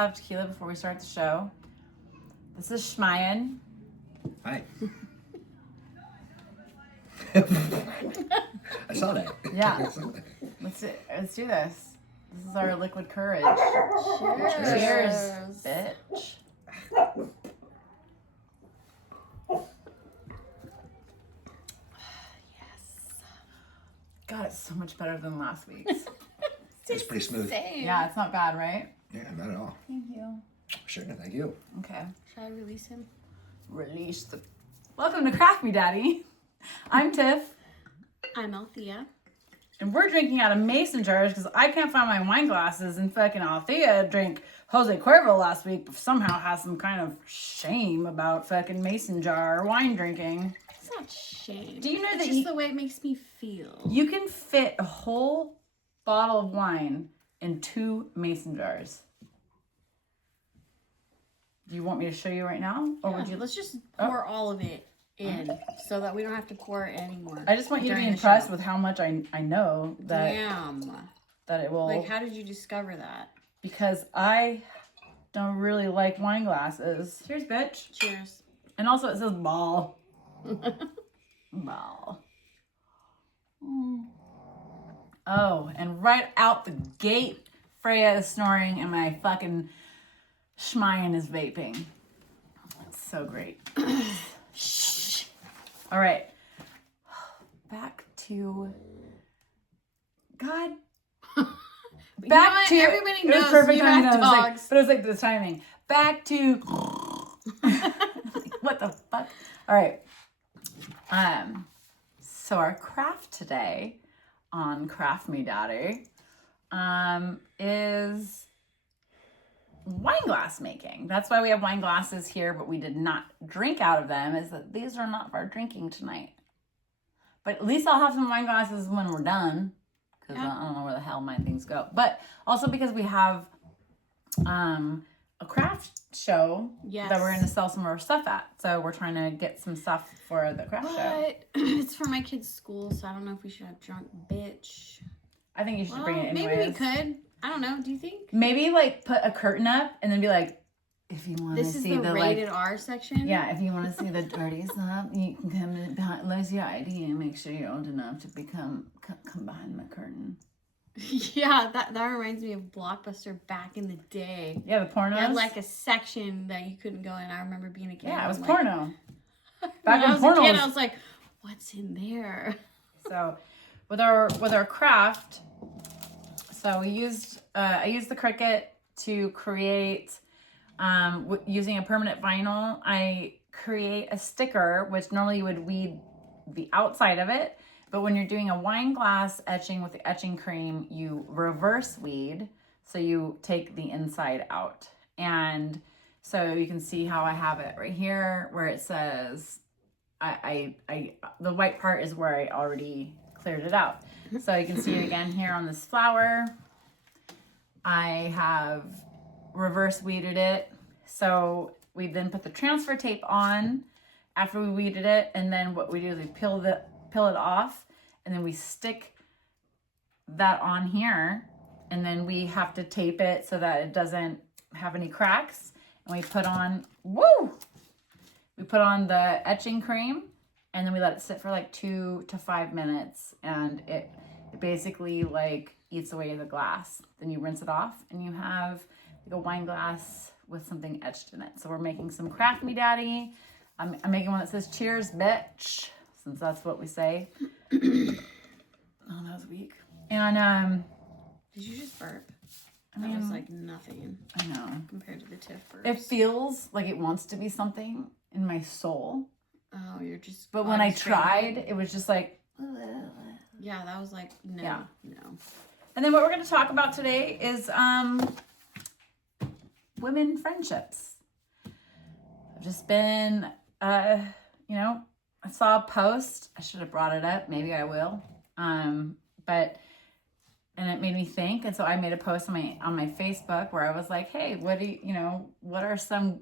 shot of tequila before we start the show. This is Shmyan. Hi. I saw that. Yeah. Let's do this. This is our liquid courage. Cheers, bitch. God, it's so much better than last week's. It's pretty smooth. Yeah, it's not bad, right? Yeah, not at all. Thank you. Sure, thank you. Okay. Shall I release him? Release the... Welcome to Craft Me Daddy. I'm Tiff. I'm Althea. And we're drinking out of mason jars because I can't find my wine glasses, and fucking Althea drank Jose Cuervo last week, but somehow has some kind of shame about fucking mason jar wine drinking. It's not shame. Do you know it's that just the way it makes me feel. You can fit a whole bottle of wine in 2 mason jars? Do you want me to show you right now? Or would you? Let's just pour all of it in so that we don't have to pour it anymore. I just want you to be impressed with how much I know that that it will. Like, how did you discover that? Because I don't really like wine glasses. Cheers, bitch. Cheers. And also it says ball. Ball. Oh, and right out the gate, Freya is snoring and my fucking Shmyan is vaping. That's so great. Shh. All right. Back to God. Back to everybody knows perfect you timing. have dogs. But it was like the timing. Back to what the fuck? All right. So our craft today on Craft Me Daddy is wine glass making. That's why we have wine glasses here, but we did not drink out of them, is that these are not for our drinking tonight. But at least I'll have some wine glasses when we're done, because I don't know where the hell my things go. But also because we have a craft show that we're going to sell some of our stuff at. So we're trying to get some stuff for the craft show. It's for my kid's school, so I don't know if we should have drunk bitch. I think you should bring it anyways. Maybe we could. I don't know. Do you think? Maybe like put a curtain up and then be like, if you want to see the This is the rated R section? Yeah, if you want to see the dirty stuff, you can come in behind, lose your ID and make sure you're old enough to come behind my curtain. Yeah, that reminds me of Blockbuster back in the day. Yeah, the pornos. They had like a section that you couldn't go in. I remember being a kid. Yeah, it was like, porno. Back when I was a kid, I was like, what's in there? So, with our craft, so we used I used the Cricut to create using a permanent vinyl. I create a sticker, which normally you would weed the outside of it. But when you're doing a wine glass etching with the etching cream, you reverse weed. So you take the inside out. And so you can see how I have it right here where it says, the white part is where I already cleared it out. So you can see it again here on this flower. I have reverse weeded it. So we then put the transfer tape on after we weeded it. And then what we do is we peel it off, and then we stick that on here, and then we have to tape it so that it doesn't have any cracks. And we put on the etching cream, and then we let it sit for like 2 to 5 minutes, and it basically like eats away the glass. Then you rinse it off, and you have like a wine glass with something etched in it. So we're making some Craft Me Daddy. I'm making one that says cheers, bitch, since that's what we say. Oh, that was weak. And did you just burp? I mean, that was like nothing. I know. Compared to the Tiff burps. It feels like it wants to be something in my soul. Oh, you're just. But when I tried, it was just like. Yeah, that was like no. Yeah. No. And then what we're going to talk about today is women friendships. I've just been, I saw a post. I should have brought it up. Maybe I will. And it made me think. And so I made a post on my Facebook where I was like, hey, what are some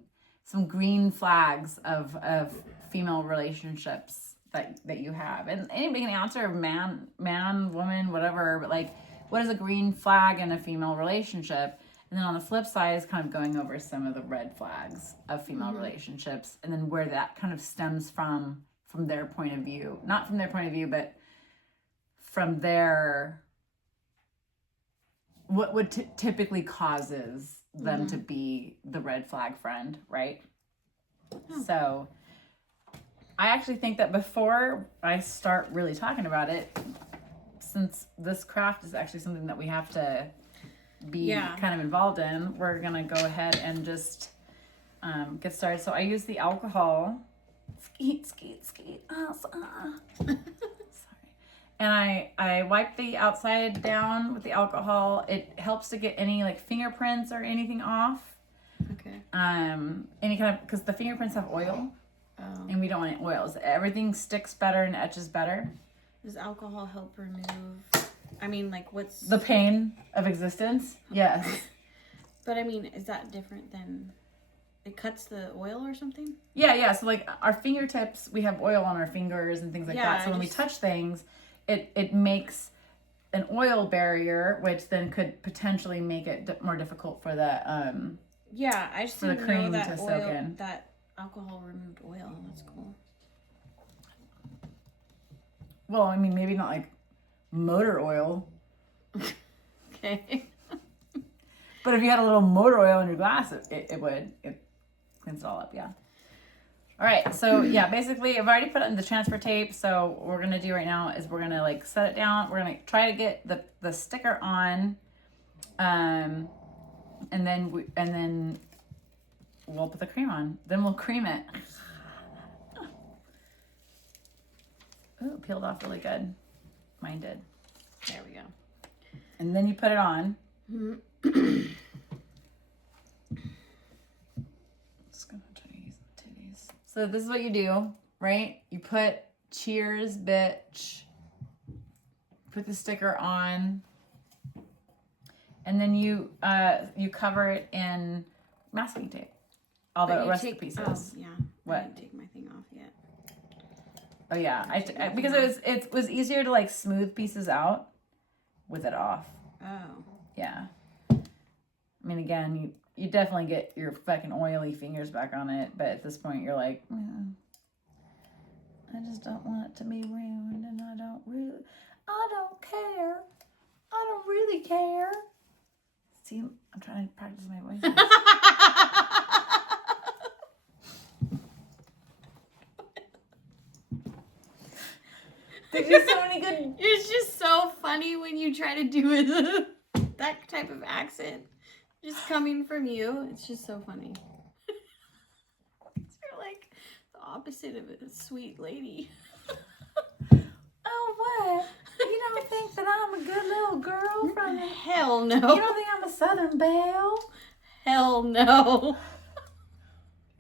green flags of female relationships that you have? And anybody can answer, man, woman, whatever, but like, what is a green flag in a female relationship? And then on the flip side is kind of going over some of the red flags of female relationships, and then where that kind of stems from their point of view. Not from their point of view, but from their, what would typically causes them to be the red flag friend, right? So I actually think that before I start really talking about it, since this craft is actually something that we have to be kind of involved in, we're gonna go ahead and just get started. So I use the alcohol. Skeet. Oh, sorry. And I wipe the outside down with the alcohol. It helps to get any like fingerprints or anything off. Okay. Any kind of, because the fingerprints have oil, and we don't want oils. Everything sticks better and etches better. Does alcohol help remove? I mean, like, what's the pain of existence? Yes. But I mean, is that different than it cuts the oil or something? Yeah. So like our fingertips, we have oil on our fingers and things like that. So when we touch things, it makes an oil barrier, which then could potentially make it more difficult for the I just didn't cream know that to soak oil, in. that alcohol removed oil. That's cool. Well, I mean, maybe not like motor oil. Okay. But if you had a little motor oil in your glass, it would. It cleans it all up, yeah. All right, so yeah, basically I've already put it in the transfer tape. So what we're gonna do right now is we're gonna like set it down. We're gonna try to get the sticker on, and then we'll put the cream on. Then we'll cream it. Ooh, peeled off really good. Mine did. There we go. And then you put it on. Just gonna try to use the titties. So this is what you do, right? You put cheers, bitch. Put the sticker on. And then you cover it in masking tape. All the rest of the pieces. Oh, yeah. What? I didn't take my thing off yet. Oh yeah, I because it was easier to like smooth pieces out with it off. Oh. Yeah. I mean, again, you definitely get your fucking oily fingers back on it, but at this point you're like, I just don't want it to be ruined, and I don't care. I don't really care. See, I'm trying to practice my voice. There's just so many good. It's just so funny when you try to do it, that type of accent, just coming from you. It's just so funny. You're like the opposite of a sweet lady. Oh, what? You don't think that I'm a good little girl from the... Hell no. You don't think I'm a Southern belle? Hell no.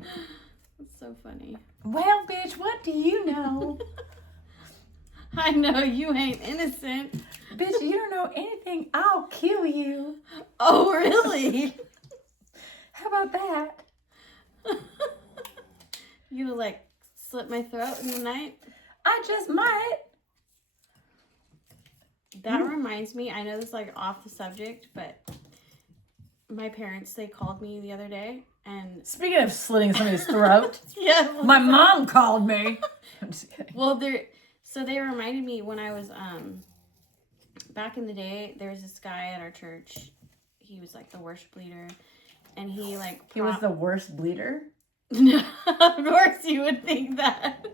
It's so funny. Well, bitch, what do you know? I know you ain't innocent. Bitch, you don't know anything. I'll kill you. Oh, really? How about that? You like slit my throat in the night? I just might. That reminds me, I know this is like off the subject, but my parents, they called me the other day and... Speaking of slitting somebody's throat, yeah, my mom called me. I'm just kidding. Well, so they reminded me when I was, back in the day, there was this guy at our church. He was like the worship leader, and he like... He was the worst bleeder? No, of course you would think that.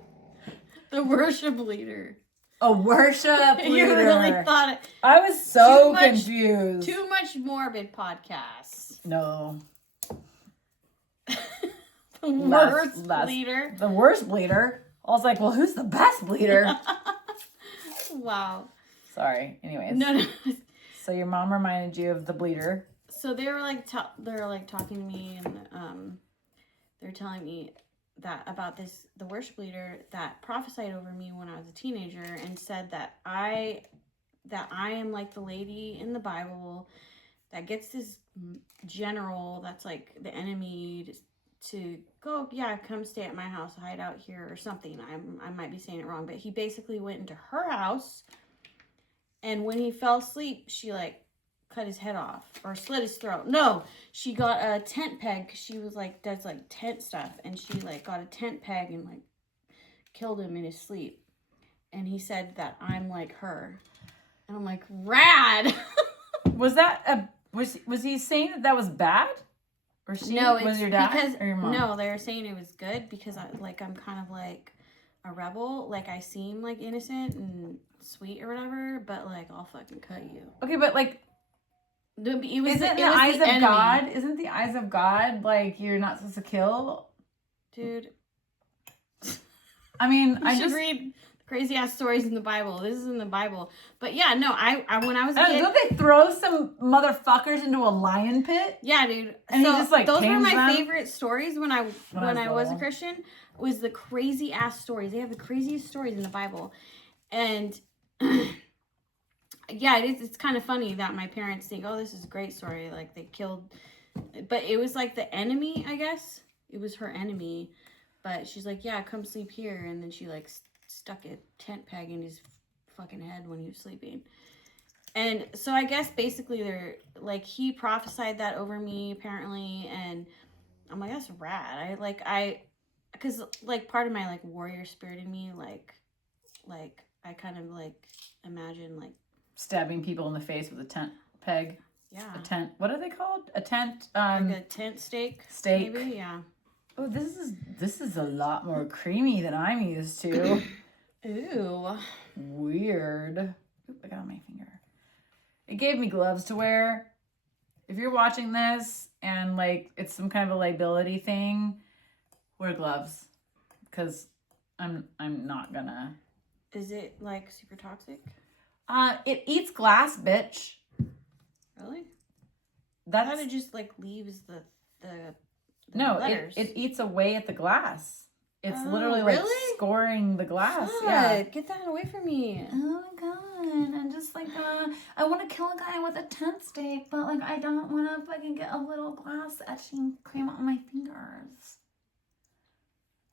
The worship leader. A worship leader. You really thought it. I was so confused. Too much morbid podcasts. No. The worst leader. The worst bleeder. I was like, well, who's the best bleeder? Wow. Sorry. Anyways. No. So your mom reminded you of the bleeder. So they were like, talking to me, and they're telling me that about the worship leader that prophesied over me when I was a teenager and said that I am like the lady in the Bible that gets this general that's like the enemy to go, come stay at my house, hide out here or something. I might be saying it wrong, but he basically went into her house, and when he fell asleep, she like cut his head off or slit his throat. No, she got a tent peg. She was like, does like tent stuff. And she like got a tent peg and like killed him in his sleep. And he said that I'm like her. And I'm like, rad. Was he saying that was bad? Or she? No, was your dad because, or your mom? No, they were saying it was good because I'm kind of like a rebel. Like I seem like innocent and sweet or whatever, but like I'll fucking cut you. Okay, but like, Isn't the eyes of enemy. God? Isn't the eyes of God like you're not supposed to kill? Dude. I mean, I should read crazy ass stories in the Bible. This is in the Bible. But yeah, no, I when I was a kid. Don't they throw some motherfuckers into a lion pit? Yeah, dude. And so he just like those were my them? favorite stories when I was a Christian. Was the crazy ass stories. They have the craziest stories in the Bible, and yeah, it's kind of funny that my parents think, oh, this is a great story. Like they killed, but it was like the enemy. I guess it was her enemy, but she's like, yeah, come sleep here, and then she like stuck a tent peg in his fucking head when he was sleeping. And so I guess basically they're like, he prophesied that over me apparently, and I'm like, that's rad. Because like part of my like warrior spirit in me, like I kind of like imagine like stabbing people in the face with a tent peg. Yeah. A tent. What are they called? A tent. Like a tent stake. Steak. Maybe, yeah. Oh, this is a lot more creamy than I'm used to. Ooh. Weird. Oop, I got on my finger. It gave me gloves to wear. If you're watching this and like it's some kind of a liability thing, wear gloves. Because I'm not gonna. Is it like super toxic? It eats glass, bitch. Really? That's I thought it just like leaves the no, letters. it eats away at the glass. It's Oh, literally like really? scoring the glass. Fuck, Yeah. get that away from me. Oh my god. I'm just like, I want to kill a guy with a tent stake, but like I don't want to fucking get a little glass etching cream on my fingers.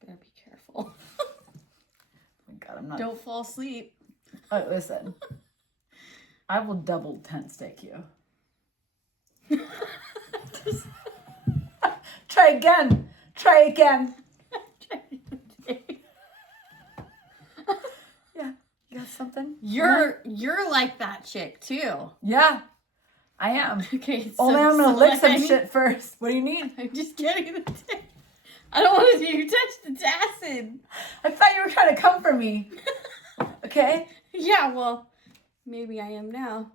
Better be careful. Oh my god, I'm not. Don't fall asleep. Oh, listen. I will double tent stake you. Try again. Yeah, you got something? You're like that chick too. Yeah, I am. Okay. Only I'm gonna lick some honey, shit first. What do you need? I'm just getting the tip. I don't want to see you touch the acid. I thought you were trying to come for me. Okay. Yeah, well, maybe I am now.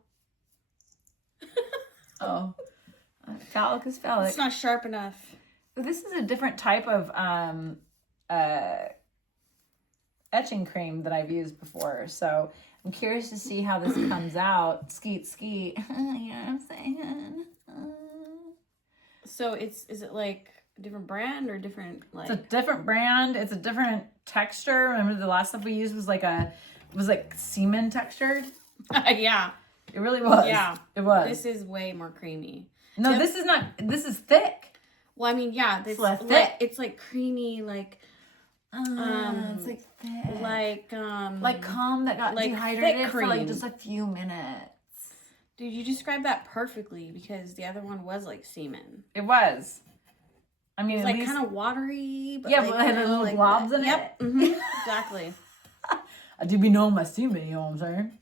Oh, phallic is phallic. It's not sharp enough. This is a different type of etching cream that I've used before, so I'm curious to see how this comes out. Skeet. You know what I'm saying? So is it like a different brand or different like? It's a different brand. It's a different texture. Remember the last stuff we used was like semen textured. Yeah. It really was. Yeah. It was. This is way more creamy. No, this is not. This is thick. Well, I mean, yeah, this less thick. it's like creamy, like it's like thick. like cum that got like dehydrated thick for like cream. just a few minutes. Dude, you described that perfectly because the other one was like semen. It was. I mean, It was at like least, kind of watery, but yeah, like, but it had the little like globs in it. Yep, mm-hmm, exactly. I do be knowing my semen, you know what I'm saying?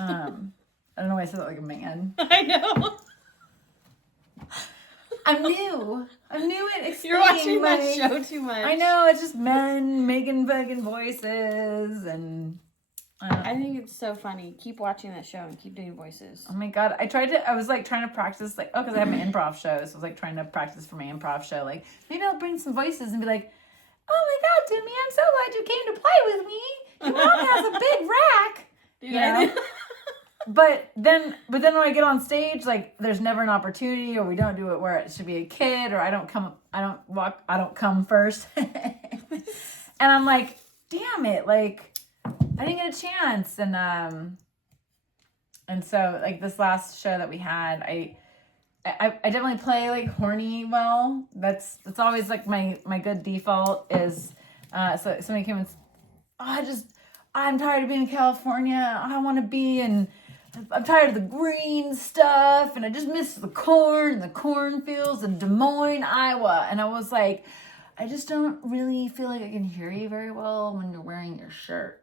I don't know why I said that like a man. I know. I'm new at You're watching my... that show too much. I know, it's just men making fucking voices and... I think it's so funny. Keep watching that show and keep doing voices. Oh my god, I was like trying to practice, like, because I have my improv show, so I was like trying to practice for my improv show, like, maybe I'll bring some voices and be like, oh my god, Timmy, I'm so glad you came to play with me. Your mom has a big rack. Dude, You know? But then when I get on stage, like, there's never an opportunity, or we don't do it where it should be a kid, or I don't come first. And I'm like, damn it, like, I didn't get a chance. And so like this last show that we had, I definitely play like horny well. That's always like my good default is, so somebody came and, I'm tired of being in California. I want to be in I'm tired of the green stuff, and I just miss the corn and the cornfields in Des Moines, Iowa. And I was like, I just don't really feel like I can hear you very well when you're wearing your shirt.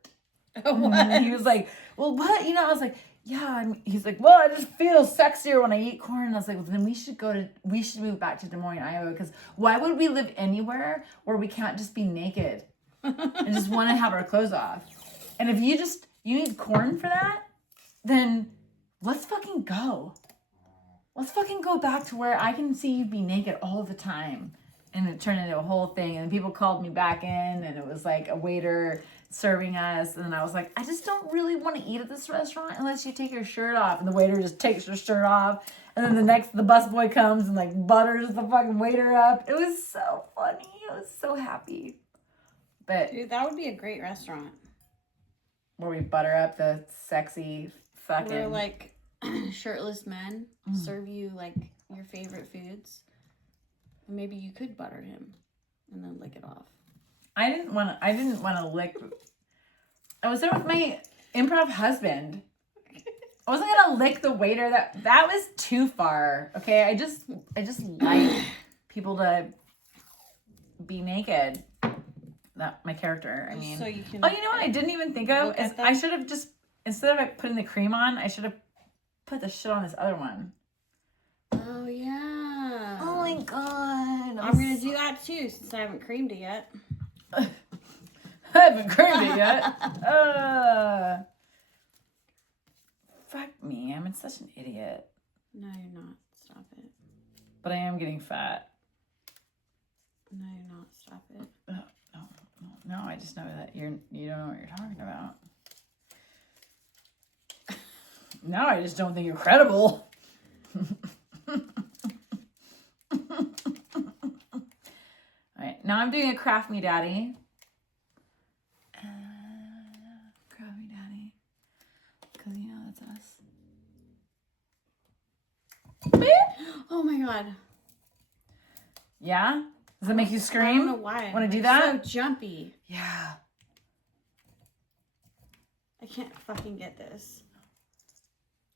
What? And he was like, well, what? You know, I was like, yeah. He's like, well, I just feel sexier when I eat corn. And I was like, well, then we should move back to Des Moines, Iowa. Because why would we live anywhere where we can't just be naked and just want to have our clothes off? And if you need corn for that, then let's fucking go. Let's fucking go back to where I can see you be naked all the time. And it turned into a whole thing. And people called me back in, and it was like a waiter serving us. And then I was like, I just don't really want to eat at this restaurant unless you take your shirt off. And the waiter just takes your shirt off. And then the busboy comes and like butters the fucking waiter up. It was so funny. I was so happy. But Dude, that would be a great restaurant. where we butter up the sexy fucking... Where like shirtless men serve you like your favorite foods. And maybe you could butter him and then lick it off. I didn't want to lick... I was there with my improv husband. I wasn't gonna lick the waiter. That was too far. Okay, I just like people to be naked. That my character. I mean, so you can. Oh, you know what I didn't even think of is I should have just, instead of like putting the cream on, I should have put the shit on this other one. Oh yeah. Oh my god! I'm gonna do that too since I haven't creamed it yet. I haven't creamed it yet. Fuck me! I'm such an idiot. No, you're not. Stop it. But I am getting fat. No, you're not. Stop it. No, I just know that you don't know what you're talking about. No, I just don't think you're credible. Alright, now I'm doing a Craft Me Daddy. Craft Me Daddy. Because, you know, that's us. Oh my god. Yeah? Does that make you scream? I don't know why. Want to do that? So jumpy. Yeah. I can't fucking get this.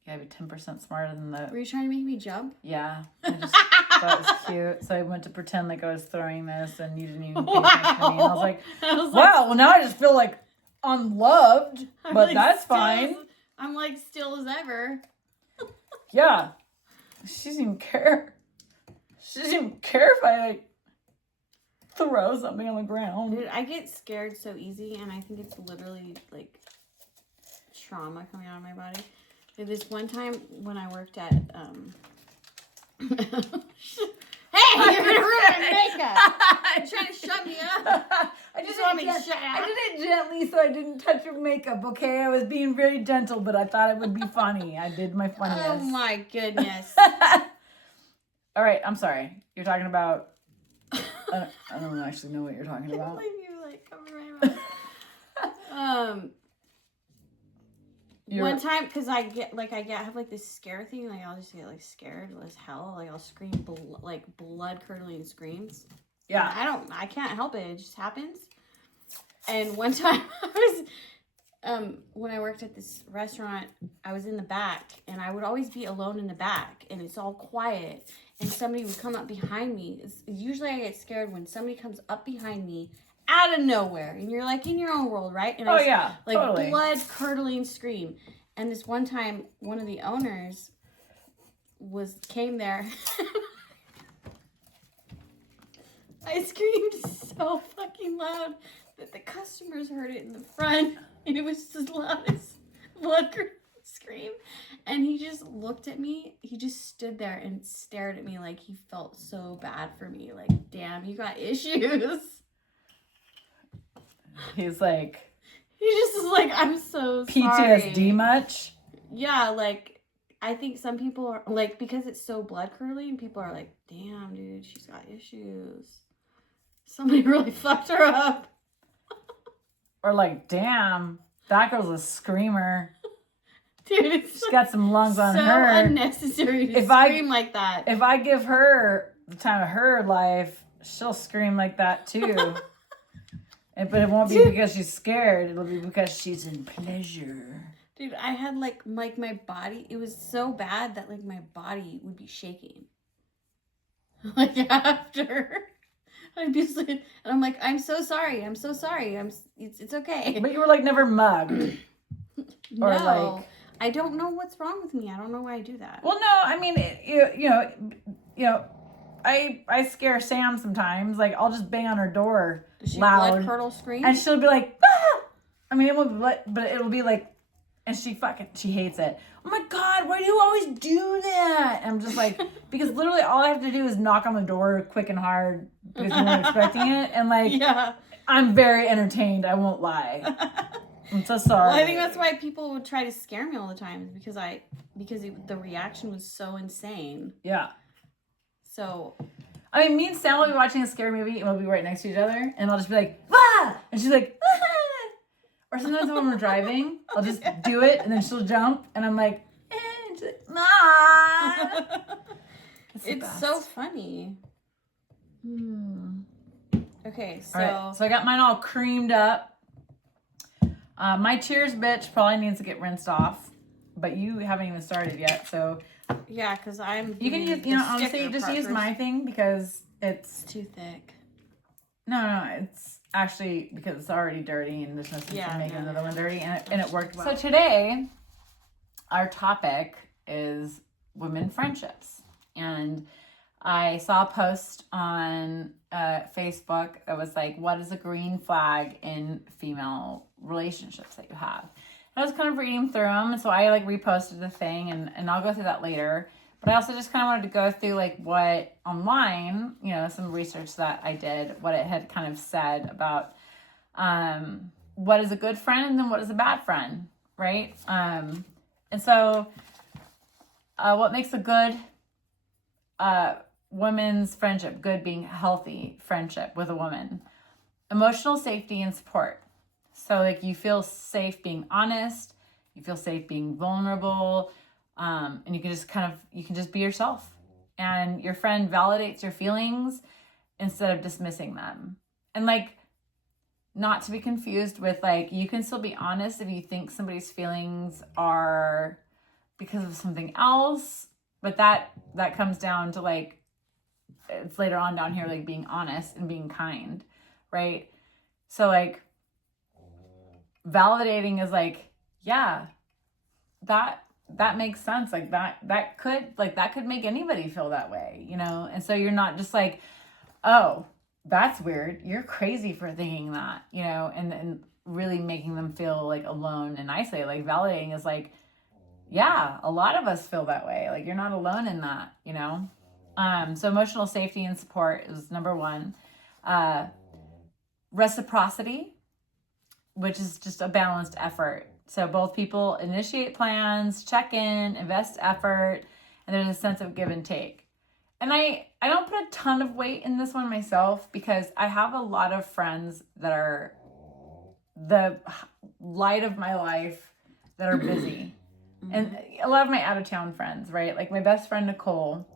You gotta be 10% smarter than the... Were you trying to make me jump? Yeah. I just thought it was cute. So I went to pretend like I was throwing this and you didn't even pay attention to me. And I was like, wow, well now I just feel like unloved, but like that's fine. I'm like still as ever. Yeah. She doesn't even care. She doesn't even care if I like throw something on the ground. Dude, I get scared so easy, and I think it's literally like trauma coming out of my body. This one time when I worked at hey, you're gonna ruin my makeup. You're trying to shut me up. I just want me to shut up. I did it gently so I didn't touch your makeup, okay? I was being very gentle, but I thought it would be funny. I did my funniest. Oh my goodness. All right, I'm sorry. You're talking about... I don't actually know what you're talking I about. can't believe you like covered my mouth. One time, because I have like this scare thing, like I'll just get like scared as hell, like I'll scream like blood curdling screams. Yeah. I can't help it. It just happens. And one time I was, when I worked at this restaurant, I was in the back, and I would always be alone in the back, and it's all quiet, and somebody would come up behind me. Usually I get scared when somebody comes up behind me out of nowhere, and you're like in your own world, right? And yeah, like totally. blood curdling scream. And this one time, one of the owners came there. I screamed so fucking loud that the customers heard it in the front, and it was as loud as blood curdling scream. And he just looked at me. He just stood there and stared at me like he felt so bad for me. Like, damn, you got issues. He's like... He just is like, I'm so sorry. PTSD much? Yeah, like, I think some people are, like, because it's so blood curdling, people are like, damn, dude, she's got issues. Somebody really fucked her up. Or like, damn, that girl's a screamer. Dude, she's got some lungs on so her. Unnecessary to scream like that. If I give her the time of her life, she'll scream like that too. But it won't be because she's scared. It'll be because she's in pleasure. Dude, I had like my body, it was so bad that like my body would be shaking. Like after I'd be like, and I'm like, I'm so sorry. It's okay. But you were like never mugged. No, Or like, I don't know what's wrong with me. I don't know why I do that. well, no, I mean, you know, I scare Sam sometimes. Like, I'll just bang on her door Does she loud, blood curdle scream? and she'll be like, ah! I mean, it will, but it'll be like, and she hates it. Oh my God, why do you always do that? And I'm just like, because literally all I have to do is knock on the door quick and hard because you weren't expecting it, and like, Yeah. I'm very entertained. I won't lie. I'm so sorry. Well, I think that's why people would try to scare me all the time because the reaction was so insane. Yeah. So, I mean, me and Sam will be watching a scary movie and we'll be right next to each other, and I'll just be like, ah! And she's like, ah! Or sometimes when we're driving, I'll just do it, and then she'll jump, and I'm like, eh, and she's like, ah! it's so funny. Okay, so. All right, so I got mine all creamed up. My Cheers bitch probably needs to get rinsed off, but you haven't even started yet, so. Yeah, because You can use, honestly, just use my thing because it's too thick. No, it's actually because it's already dirty and there's no sense in making another one dirty, and it worked well. So today, our topic is women friendships, and I saw a post on Facebook that was like, what is a green flag in female relationships that you have? And I was kind of reading through them, and so I like reposted the thing, and I'll go through that later. But I also just kind of wanted to go through like what online, some research that I did, what it had kind of said about what is a good friend and then what is a bad friend, right? And so what makes a good women's friendship, good being healthy friendship with a woman? Emotional safety and support. So like you feel safe being honest, you feel safe being vulnerable, and you can just be yourself, and your friend validates your feelings instead of dismissing them. And like, not to be confused with like, you can still be honest if you think somebody's feelings are because of something else, but that comes down to like, it's later on down here, like being honest and being kind, right? So like, validating is like, yeah, that makes sense. Like that could make anybody feel that way, And so you're not just like, oh, that's weird, you're crazy for thinking that, and really making them feel like alone and isolated. Like validating is like, yeah, a lot of us feel that way. Like you're not alone in that, So emotional safety and support is number one. Reciprocity, which is just a balanced effort. So both people initiate plans, check in, invest effort, and there's a sense of give and take. And I don't put a ton of weight in this one myself because I have a lot of friends that are the light of my life that are busy. And a lot of my out-of-town friends, right? Like my best friend Nicole,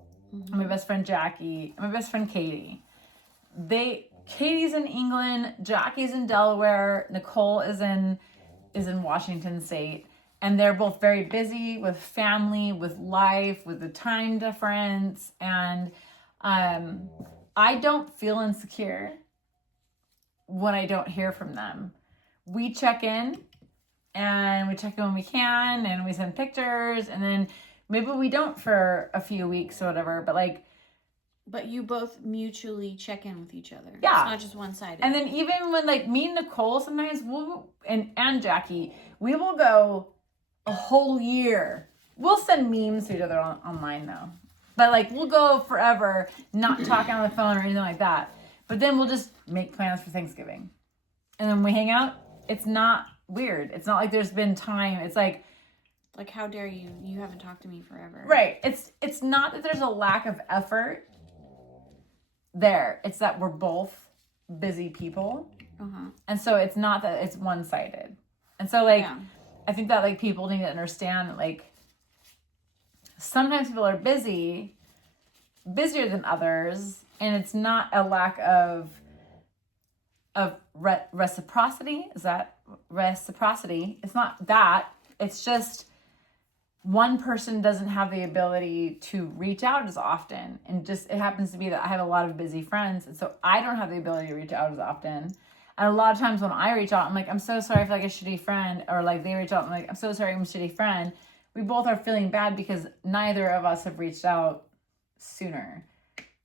my best friend Jackie, and my best friend Katie. Katie's in England, Jackie's in Delaware, Nicole is in Washington State, and they're both very busy with family, with life, with the time difference, and I don't feel insecure when I don't hear from them. We check in, and we check in when we can, and we send pictures, and then maybe we don't for a few weeks or whatever, but you both mutually check in with each other. Yeah. It's not just one-sided. And then even when like me and Nicole sometimes and Jackie, we will go a whole year. We'll send memes to each other online though. But like we'll go forever not talking on the phone or anything like that. But then we'll just make plans for Thanksgiving. And then we hang out. It's not weird. It's not like there's been time. It's like how dare you? You haven't talked to me forever. Right. It's not that there's a lack of effort there. It's that we're both busy people. And so it's not that it's one-sided. And so like, I think that like people need to understand that like sometimes people are busier than others, and it's not a lack of reciprocity. Is that reciprocity? It's not that. it's just one person doesn't have the ability to reach out as often. And just, it happens to be that I have a lot of busy friends. And so I don't have the ability to reach out as often. And a lot of times when I reach out, I'm like, I'm so sorry for like a shitty friend. Or like they reach out, I'm like, I'm so sorry I'm a shitty friend. We both are feeling bad because neither of us have reached out sooner.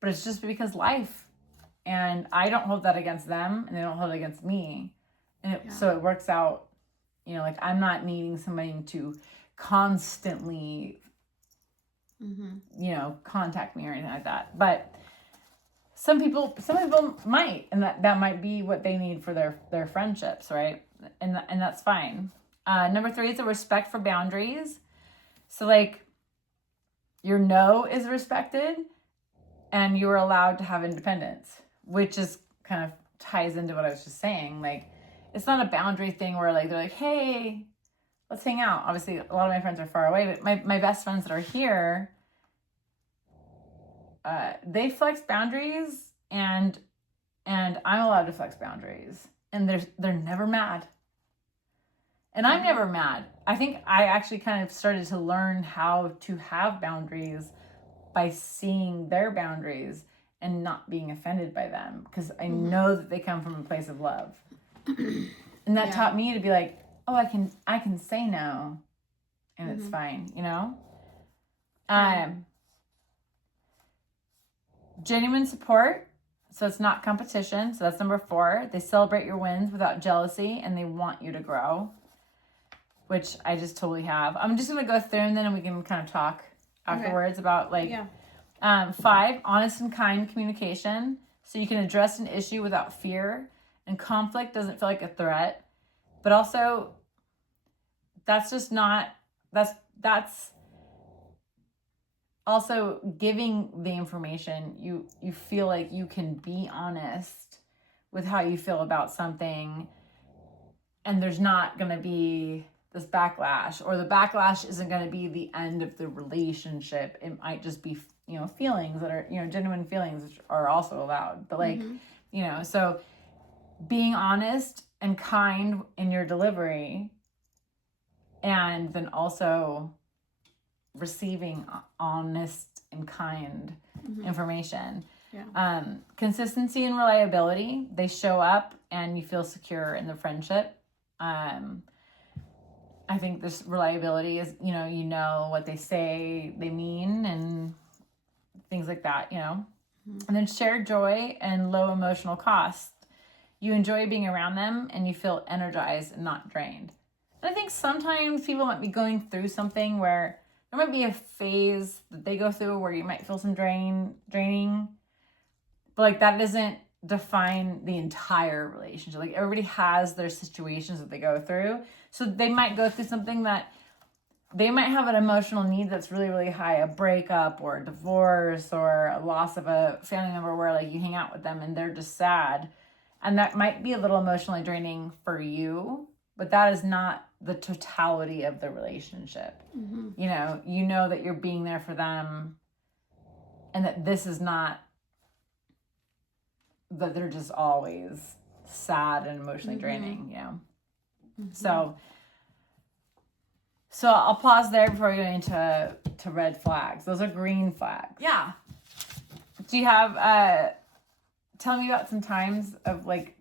But it's just because life. And I don't hold that against them and they don't hold it against me. And so it works out, you know, like I'm not needing somebody to constantly, you know, contact me or anything like that. But some people might, and that might be what they need for their friendships, right? And that's fine. Number 3 is a respect for boundaries. So like your no is respected and you are allowed to have independence, which is kind of ties into what I was just saying. Like, it's not a boundary thing where like, they're like, hey, let's hang out. Obviously, a lot of my friends are far away, but my best friends that are here, they flex boundaries and I'm allowed to flex boundaries. And they're never mad. And I'm never mad. I think I actually kind of started to learn how to have boundaries by seeing their boundaries and not being offended by them, because I know that they come from a place of love. And that taught me to be like, oh, I can say no and it's fine, you know? Genuine support. So it's not competition. So that's number 4. They celebrate your wins without jealousy and they want you to grow, which I just totally have. I'm just going to go through and then we can kind of talk afterwards about like, 5, honest and kind communication. So you can address an issue without fear and conflict doesn't feel like a threat, but also that's also giving the information. You feel like you can be honest with how you feel about something and there's not going to be this backlash, or the backlash isn't going to be the end of the relationship. It might just be, you know, feelings that are, you know, genuine feelings are also allowed, but like, you know, so being honest and kind in your delivery and then also receiving honest and kind information. Consistency and reliability. They show up and you feel secure in the friendship. I think this reliability is, you know what they say they mean and things like that, you know. And then shared joy and low emotional cost. You enjoy being around them and you feel energized and not drained. And I think sometimes people might be going through something where there might be a phase that they go through where you might feel some draining, but like that doesn't define the entire relationship. Like everybody has their situations that they go through. So they might go through something that they might have an emotional need that's really, really high, a breakup or a divorce or a loss of a family member where like you hang out with them and they're just sad. And that might be a little emotionally draining for you, but that is not the totality of the relationship. You know that you're being there for them and that this is not that they're just always sad and emotionally draining, you know? So I'll pause there before we go into red flags. Those are green flags. Yeah. Do you have, tell me about some times of like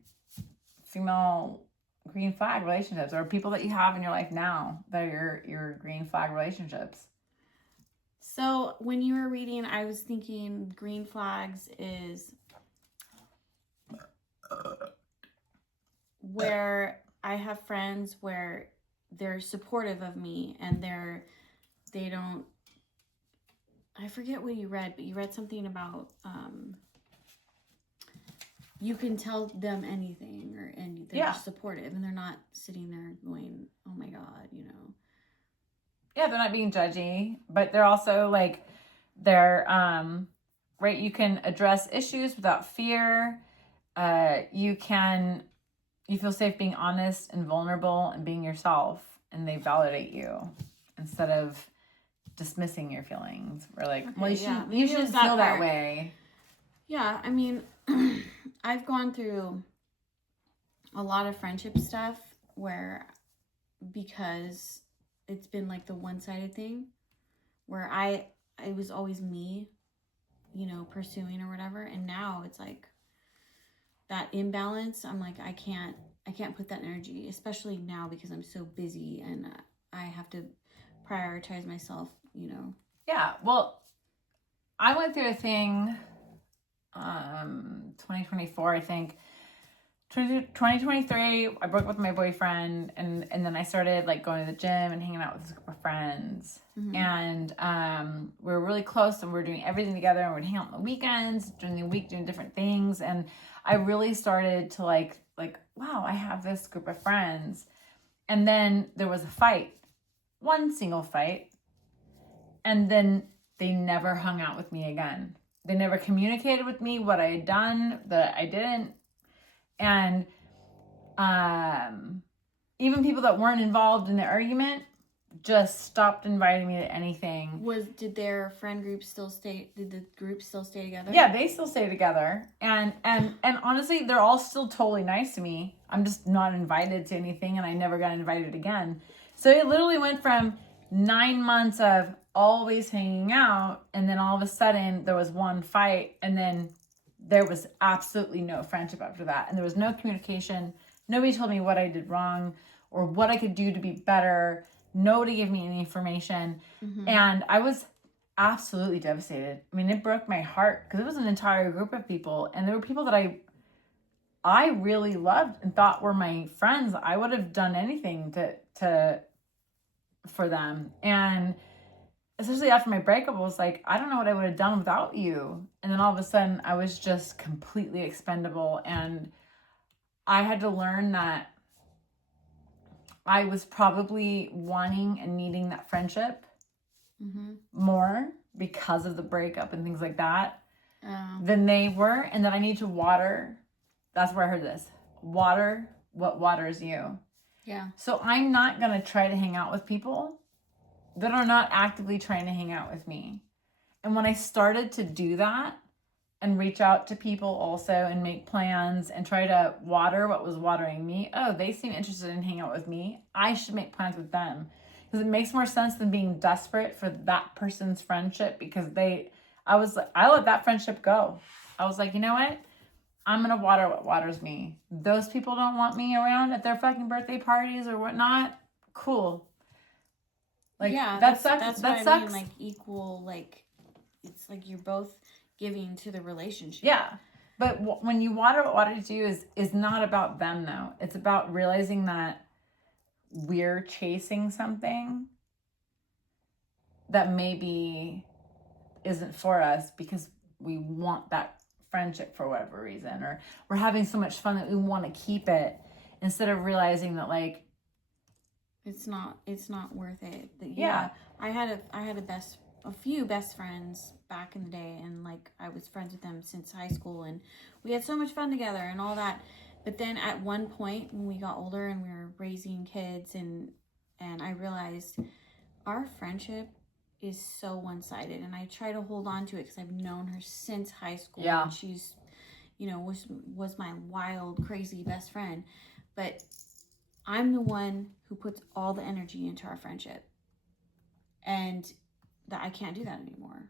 female green flag relationships or people that you have in your life now that are your green flag relationships. So when you were reading, I was thinking green flags is where I have friends where they're supportive of me and they don't, I forget what you read, but you read something about you can tell them anything and they're just supportive and they're not sitting there going, oh my God, you know. Yeah, they're not being judgy, but they're also like, they're, right, you can address issues without fear. You feel safe being honest and vulnerable and being yourself, and they validate you instead of dismissing your feelings. Or like, okay, well, you shouldn't feel that way. Yeah, I mean, I've gone through a lot of friendship stuff where because it's been like the one-sided thing where it was always me, you know, pursuing or whatever, and now it's like that imbalance. I'm like, I can't put that energy, especially now because I'm so busy and I have to prioritize myself, you know. Yeah, well, I went through a thing 2024, I think. 2023, I broke up with my boyfriend, and then I started like going to the gym and hanging out with this group of friends. Mm-hmm. And we were really close, and we were doing everything together, and we'd hang out on the weekends, during the week, doing different things. And I really started to like, wow, I have this group of friends. And then there was a fight, one single fight, and then they never hung out with me again. They never communicated with me what I had done, that I didn't. And even people that weren't involved in the argument just stopped inviting me to anything. Did their friend group still stay? Did the group still stay together? Yeah, they still stay together. And honestly, they're all still totally nice to me. I'm just not invited to anything, and I never got invited again. So it literally went from 9 months of always hanging out, and then all of a sudden there was one fight, and then there was absolutely no friendship after that. And there was no communication. Nobody told me what I did wrong or what I could do to be better. Nobody gave me any information. Mm-hmm. And I was absolutely devastated. I mean, it broke my heart because it was an entire group of people. And there were people that I really loved and thought were my friends. I would have done anything for them. And especially after my breakup, I was like, I don't know what I would have done without you. And then all of a sudden, I was just completely expendable. And I had to learn that I was probably wanting and needing that friendship more because of the breakup and things like that than they were. And that I need to water. That's where I heard this. Water what waters you. Yeah. So I'm not going to try to hang out with people that are not actively trying to hang out with me. And when I started to do that and reach out to people also and make plans and try to water what was watering me, oh, they seem interested in hanging out with me, I should make plans with them. Because it makes more sense than being desperate for that person's friendship, because I let that friendship go. I was like, you know what? I'm going to water what waters me. Those people don't want me around at their fucking birthday parties or whatnot. Cool. Like, yeah, that sucks. That's that what sucks. I mean, like equal, like it's like you're both giving to the relationship. Yeah, but when you water what waters you is not about them though. It's about realizing that we're chasing something that maybe isn't for us because we want that friendship for whatever reason, or we're having so much fun that we want to keep it, instead of realizing that like it's not worth it. Yeah. I had a few best friends back in the day, and like I was friends with them since high school, and we had so much fun together and all that. But then at one point when we got older and we were raising kids, and I realized our friendship is so one-sided, and I try to hold on to it because I've known her since high school. Yeah. And she's, you know, was my wild, crazy best friend. But I'm the one who puts all the energy into our friendship, and that I can't do that anymore.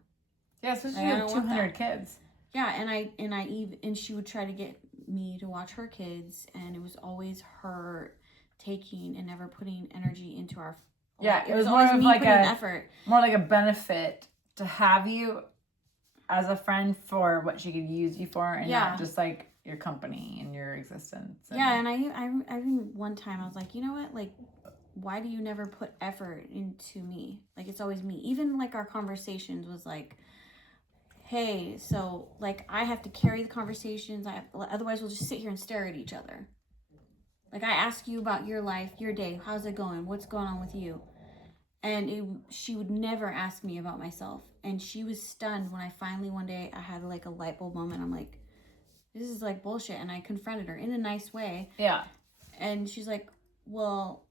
Yeah, especially you have 200 kids. Yeah, and she would try to get me to watch her kids, and it was always her taking and never putting energy into our. Yeah, it was more of like effort, more like a benefit to have you as a friend for what she could use you for, and not just like your company and your existence. And I one time I was like, you know what, like, why do you never put effort into me? Like, it's always me. Even like our conversations was like, hey, so like I have to carry the conversations. Otherwise we'll just sit here and stare at each other. Like, I ask you about your life, your day, how's it going? What's going on with you? And she would never ask me about myself. And she was stunned when I finally one day I had like a light bulb moment. I'm like, this is like bullshit. And I confronted her in a nice way. Yeah. And she's like, well,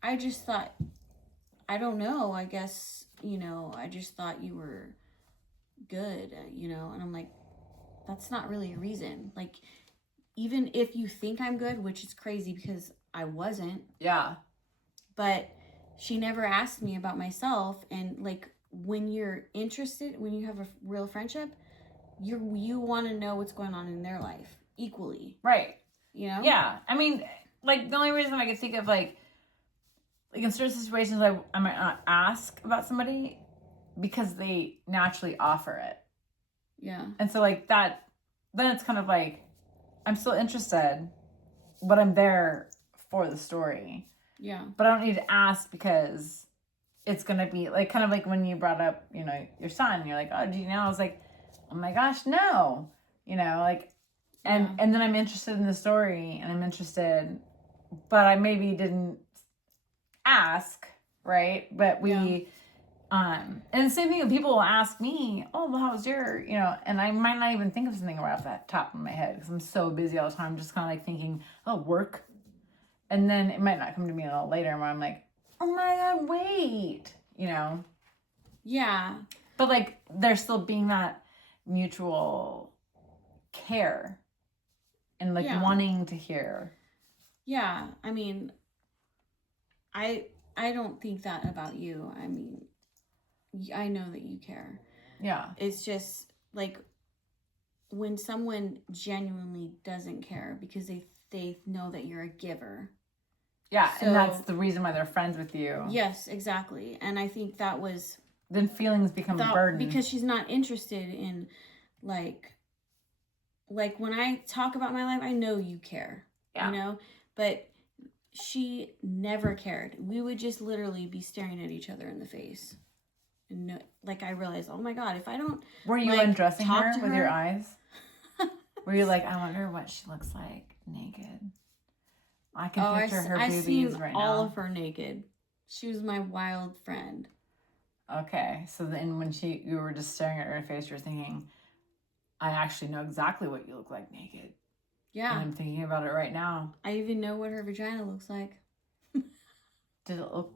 I just thought, I don't know, I guess, you know, I just thought you were good, you know. And I'm like, that's not really a reason. Like, even if you think I'm good, which is crazy because I wasn't. Yeah. But she never asked me about myself. And like, when you're interested, when you have a real friendship, you want to know what's going on in their life equally. Right. You know? Yeah. I mean, like, the only reason I could think of, like in certain situations, I might not ask about somebody because they naturally offer it. Yeah. And so, like, that, then it's kind of like, I'm still interested, but I'm there for the story. Yeah. But I don't need to ask because it's going to be, like, kind of like when you brought up, you know, your son. You're like, oh, do you know? I was like, oh my gosh, no. You know, like, and then I'm interested in the story, and I'm interested, but I maybe didn't ask, right? But we... and the same thing, people will ask me, oh, well, how was your, you know, and I might not even think of something right off the top of my head because I'm so busy all the time, just kind of like thinking, oh, work. And then it might not come to me until later where I'm like, oh my God, wait, you know? Yeah. But like, there's still being that mutual care and like wanting to hear. Yeah. I mean, I don't think that about you. I mean, I know that you care. Yeah. It's just like when someone genuinely doesn't care because they know that you're a giver. Yeah, So, and that's the reason why they're friends with you. Yes, exactly. And I think that was... Then feelings become a burden. Because she's not interested in, like when I talk about my life, I know you care. Yeah. You know? But she never cared. We would just literally be staring at each other in the face. And no, like, I realized, oh my God, if I don't... Were you like, undressing talk her to with your eyes? Were you like, I wonder what she looks like naked? I can picture her boobies right now. All of her naked. She was my wild friend. Okay, so then when you were just staring at her face, you're thinking, I actually know exactly what you look like naked. Yeah. And I'm thinking about it right now. I even know what her vagina looks like. Did it look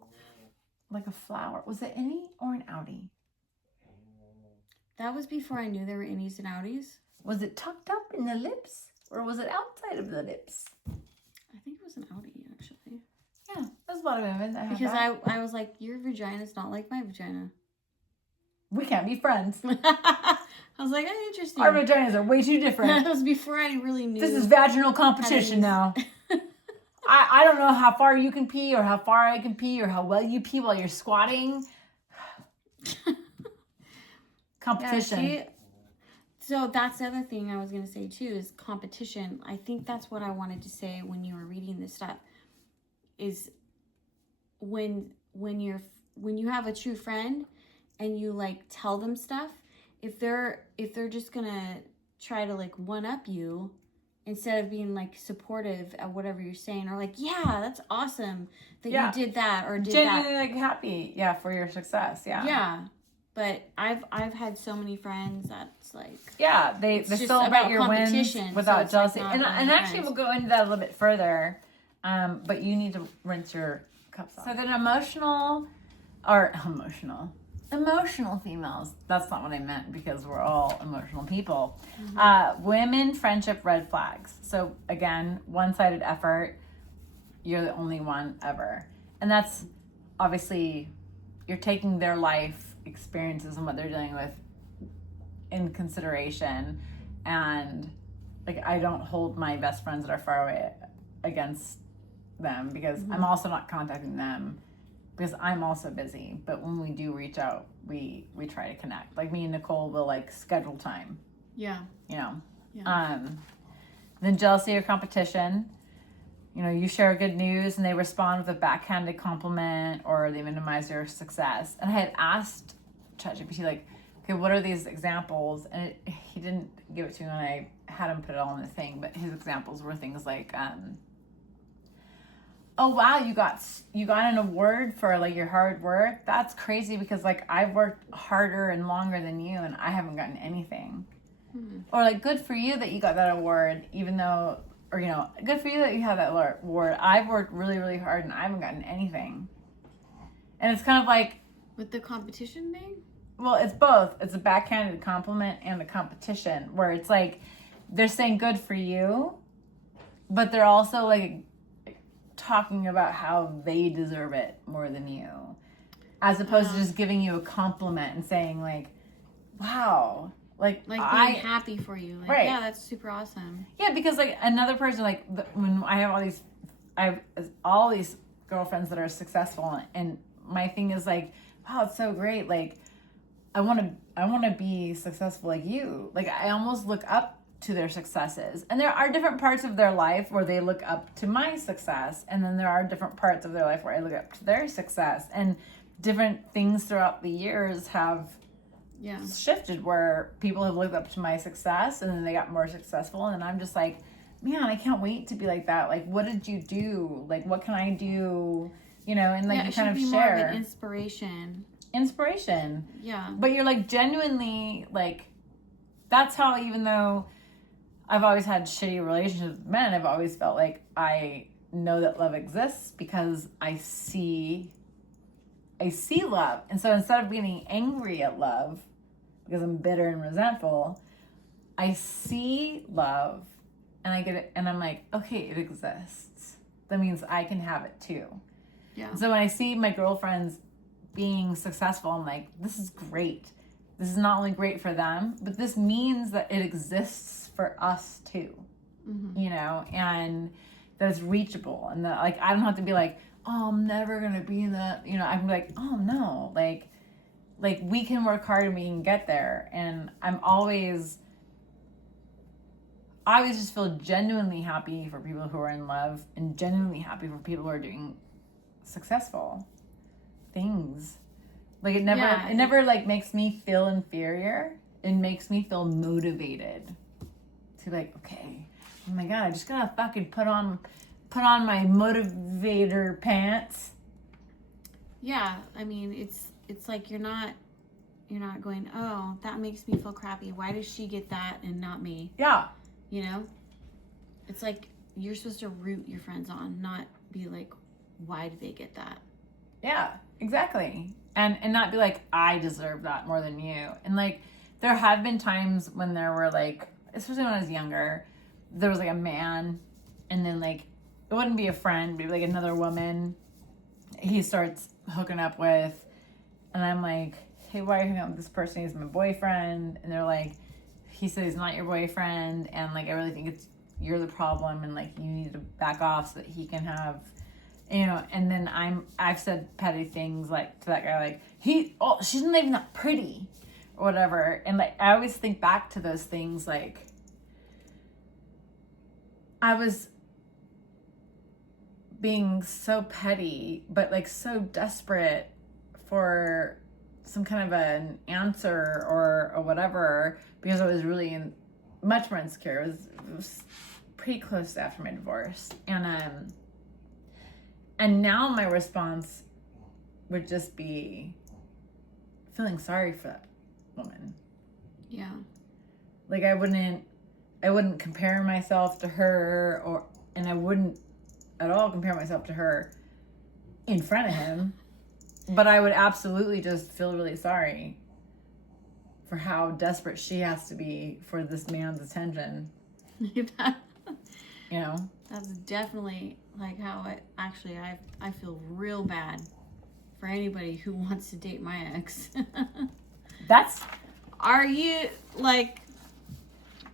like a flower? Was it innie or an outie? That was before I knew there were innies and outies. Was it tucked up in the lips or was it outside of the lips? I think it was an outie, actually. Yeah, there's a lot of women that have because that. I was like, your vagina's not like my vagina. We can't be friends. I was like, oh, interesting. Our vaginas are way too different. That was before I really knew. This is vaginal competition now. I don't know how far you can pee or how far I can pee or how well you pee while you're squatting. Competition. Yeah, so that's the other thing I was going to say too is competition. I think that's what I wanted to say when you were reading this stuff is when you have a true friend and you like tell them stuff, if they're just going to try to like one up you instead of being like supportive at whatever you're saying or like, yeah, that's awesome that you did that or did genuinely that. like happy, for your success, Yeah. But I've had so many friends that's like they celebrate your wins without so jealousy, like and actually we'll go into that a little bit further. But you need to rinse your cups off. So then emotional females. That's not what I meant because we're all emotional people. Mm-hmm. Women friendship red flags. So again, one-sided effort. You're the only one ever, and that's obviously you're taking their life experiences and what they're dealing with in consideration. And like, I don't hold my best friends that are far away against them because I'm also not contacting them because I'm also busy. But when we do reach out, we try to connect. Like me and Nicole will like schedule time. Yeah. You know. Yeah. Then jealousy or competition. You know, you share good news and they respond with a backhanded compliment or they minimize your success. And I had asked ChatGPT, like, okay, what are these examples? And he didn't give it to me when I had him put it all in the thing, but his examples were things like, oh, wow, you got an award for like your hard work. That's crazy because like I've worked harder and longer than you and I haven't gotten anything. Mm-hmm. Or like, good for you that you got that award, even though... Or, you know, good for you that you have that award. I've worked really, really hard and I haven't gotten anything. And it's kind of like... With the competition thing? Well, it's both. It's a backhanded compliment and a competition where it's like they're saying good for you, but they're also like talking about how they deserve it more than you, as opposed to just giving you a compliment and saying like, wow, like being happy for you. Like, right. Yeah, that's super awesome. Yeah, because like another person, like when I have all these girlfriends that are successful, and my thing is like, wow, it's so great. Like, I want to be successful like you. Like, I almost look up to their successes, and there are different parts of their life where they look up to my success, and then there are different parts of their life where I look up to their success, and different things throughout the years have shifted where people have looked up to my success and then they got more successful, and I'm just like, man, I can't wait to be like that. Like, what did you do? Like, what can I do? You know, and like you kind of share. More of an inspiration. Yeah. But you're like genuinely like, that's how, even though I've always had shitty relationships with men, I've always felt like I know that love exists because I see love. And so instead of getting angry at love because I'm bitter and resentful, I see love and I get it, and I'm like, okay, it exists. That means I can have it too. Yeah. So when I see my girlfriends being successful, I'm like, this is great. This is not only great for them, but this means that it exists for us too. Mm-hmm. You know, and that it's reachable, and that like I don't have to be like, oh, I'm never gonna be that. You know, I'm like, oh no, like we can work hard and we can get there. And I always just feel genuinely happy for people who are in love, and genuinely happy for people who are doing successful things. Like it never like makes me feel inferior. It makes me feel motivated to like, okay, oh my God, I just gotta fucking put on my motivator pants. Yeah, I mean, it's like you're not going, oh, that makes me feel crappy. Why does she get that and not me? Yeah. You know? It's like you're supposed to root your friends on, not be like, why do they get that? Yeah, exactly. And not be like, I deserve that more than you. And like, there have been times when there were like, especially when I was younger, there was like a man, and then like, it wouldn't be a friend, but like another woman he starts hooking up with, and I'm like, hey, why are you hooking up with this person? He's my boyfriend. And they're like, he said he's not your boyfriend, and like I really think you're the problem, and like you need to back off so that he can have, you know. And then I've said petty things like to that guy, like she's not even that pretty or whatever. And like I always think back to those things, like I was being so petty, but like so desperate for some kind of an answer or whatever, because I was really much more insecure. It was pretty close after my divorce, and now my response would just be feeling sorry for that woman. Yeah. Like I wouldn't compare myself to her, and I wouldn't at all compare myself to her in front of him, but I would absolutely just feel really sorry for how desperate she has to be for this man's attention. You know? That's definitely like how I feel real bad for anybody who wants to date my ex. Are you like...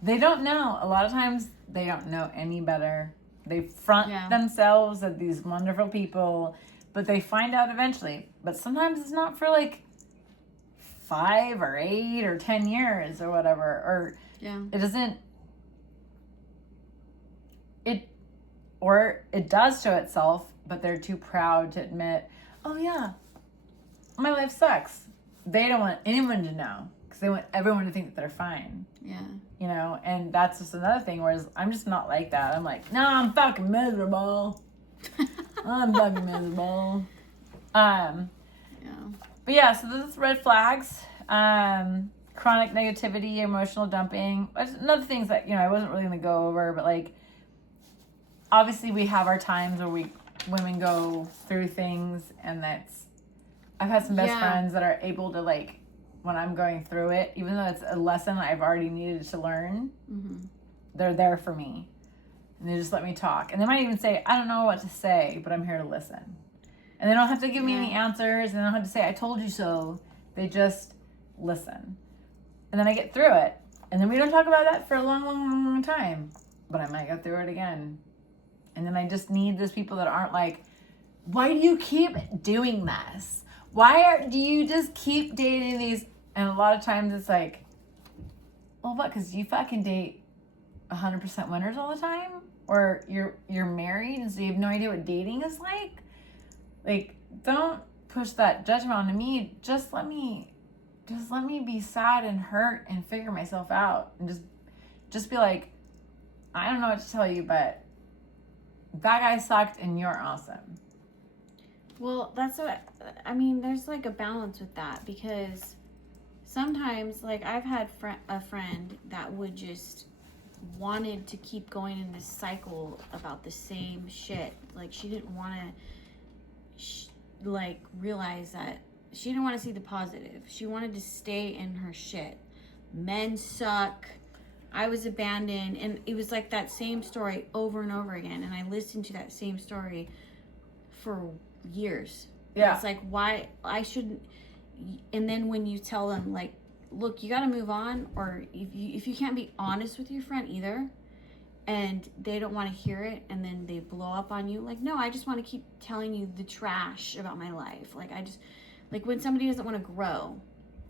They don't know. A lot of times they don't know any better. They front themselves as these wonderful people, but they find out eventually. But sometimes it's not for like 5 or 8 or 10 years or whatever. Or it doesn't. It does show itself, but they're too proud to admit, oh yeah, my life sucks. They don't want anyone to know, because they want everyone to think that they're fine. Yeah. You know, and that's just another thing, whereas I'm just not like that. I'm like, no, I'm fucking miserable. I'm fucking miserable. But yeah, so this is red flags. Chronic negativity, emotional dumping. Another things that, you know, I wasn't really going to go over, but like, obviously we have our times where women go through things, and I've had some best friends that are able to like, when I'm going through it, even though it's a lesson I've already needed to learn, they're there for me And they just let me talk. And they might even say, I don't know what to say, but I'm here to listen. And they don't have to give me any answers. And they don't have to say, I told you so. They just listen. And then I get through it. And then we don't talk about that for a long, long, long, long time. But I might go through it again. And then I just need those people that aren't like, why do you keep doing this? Do you just keep dating these? And a lot of times it's like, well, what? Because you fucking date 100% winners all the time? Or you're married and so you have no idea what dating is like? Like, don't push that judgment onto me. Just let me be sad and hurt and figure myself out. And just be like, I don't know what to tell you, but that guy sucked and you're awesome. Well, that's what, I mean, there's like a balance with that, because sometimes, like, I've had a friend that would just wanted to keep going in this cycle about the same shit. Like, she didn't want to, realize that she didn't want to see the positive. She wanted to stay in her shit. Men suck. I was abandoned. And it was like that same story over and over again. And I listened to that same story for years. Yeah. It's like, why I shouldn't. And then when you tell them, like, look, you got to move on, or if you can't be honest with your friend either, and they don't want to hear it, and then they blow up on you, like, no, I just want to keep telling you the trash about my life. Like, I just, like, when somebody doesn't want to grow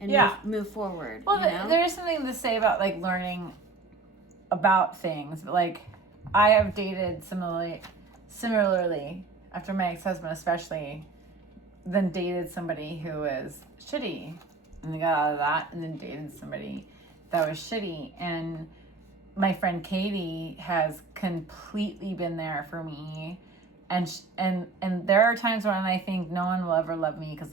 and move forward. Well, you know? There's something to say about, like, learning about things, but, like, I have dated similarly after my ex-husband especially, then dated somebody who was shitty, and they got out of that, and then dated somebody that was shitty. And my friend Katie has completely been there for me, and there are times when I think no one will ever love me because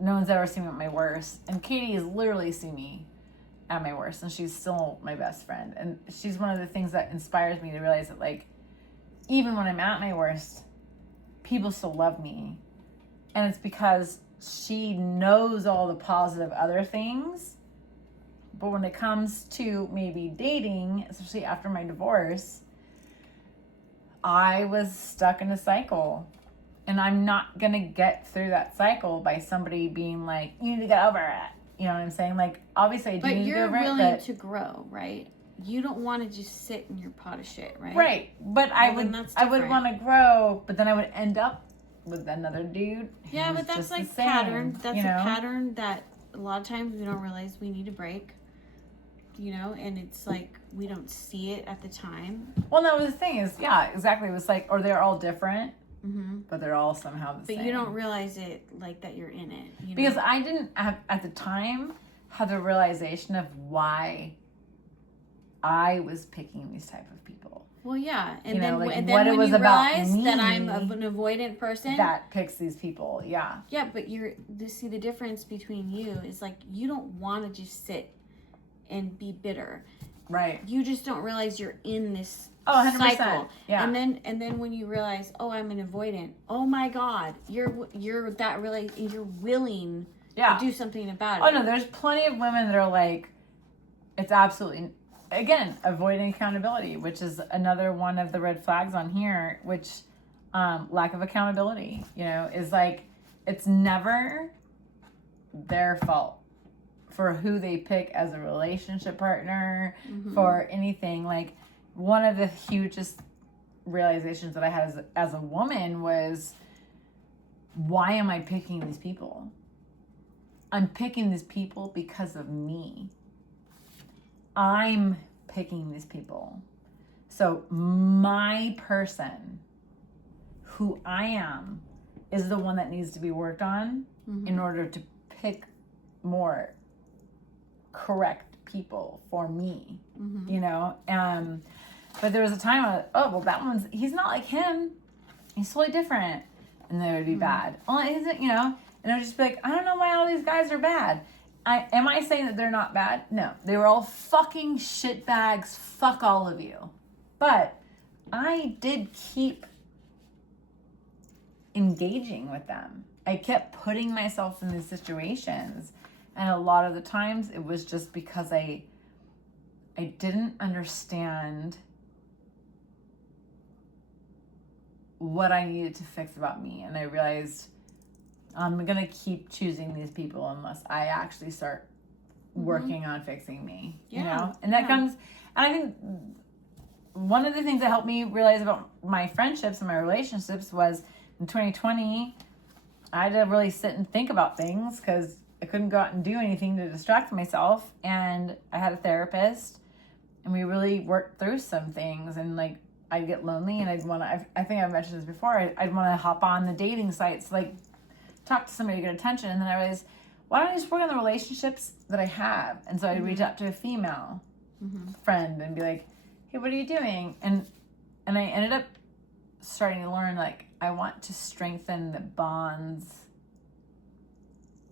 no one's ever seen me at my worst, and Katie has literally seen me at my worst, and she's still my best friend. And she's one of the things that inspires me to realize that, like, even when I'm at my worst, people still love me. And it's because she knows all the positive other things. But when it comes to maybe dating, especially after my divorce, I was stuck in a cycle. And I'm not going to get through that cycle by somebody being like, you need to get over it. You know what I'm saying? Like, obviously I do need to get over it. But you're willing to grow, right? You don't want to just sit in your pot of shit, right? Right. But I would want to grow, but then I would end up with another dude. Yeah, but that's like pattern. That's a pattern that a lot of times we don't realize we need to break. You know, and it's like we don't see it at the time. Well, no, the thing is, yeah, exactly. It was like, or they're all different, but they're all somehow the same. But you don't realize it like that you're in it. You know? Because I didn't have, at the time, have the realization of why I was picking these type of people. Well, yeah, and you know, then like and what then it when was you about realize me that I'm an avoidant person that picks these people, yeah. Yeah, but see the difference between you is like you don't want to just sit and be bitter. Right. You just don't realize you're in this 100%. cycle. Yeah. And then when you realize, oh, I'm an avoidant. Oh my God, you're that really you're willing to do something about it. Oh no, there's plenty of women that are like, it's absolutely, again, avoiding accountability, which is another one of the red flags on here, which lack of accountability, you know, is like, it's never their fault for who they pick as a relationship partner, for anything. Like, one of the hugest realizations that I had as a woman was, why am I picking these people? I'm picking these people because of me. I'm picking these people. So my person, who I am, is the one that needs to be worked on in order to pick more correct people for me, you know? But there was a time I was, oh, well, that one's, he's not like him. He's totally different. And then it would be bad. Well, isn't, you know? And I would just be like, I don't know why all these guys are bad. Am I saying that they're not bad? No. They were all fucking shitbags. Fuck all of you. But I did keep engaging with them. I kept putting myself in these situations. And a lot of the times it was just because I didn't understand what I needed to fix about me. And I realized I'm going to keep choosing these people unless I actually start working on fixing me, you know? And that comes, and I think one of the things that helped me realize about my friendships and my relationships was in 2020, I had to really sit and think about things because I couldn't go out and do anything to distract myself. And I had a therapist, and we really worked through some things. And like, I'd get lonely, and I'd want to, I think I've mentioned this before, I'd want to hop on the dating sites, like talk to somebody to get attention. And then I realized, why don't I just work on the relationships that I have? And so I'd reach out to a female friend and be like, hey, what are you doing? And I ended up starting to learn, like, I want to strengthen the bonds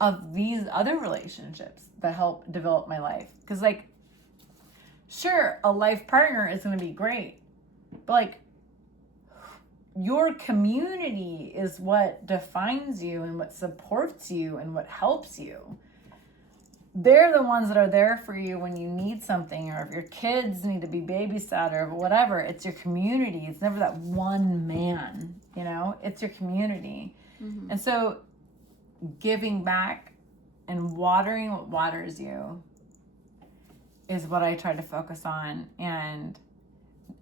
of these other relationships that help develop my life. Because, like, sure, a life partner is going to be great, but, like, your community is what defines you and what supports you and what helps you. They're the ones that are there for you when you need something, or if your kids need to be babysat or whatever. It's your community. It's never that one man, you know? It's your community. And so giving back and watering what waters you is what I try to focus on. And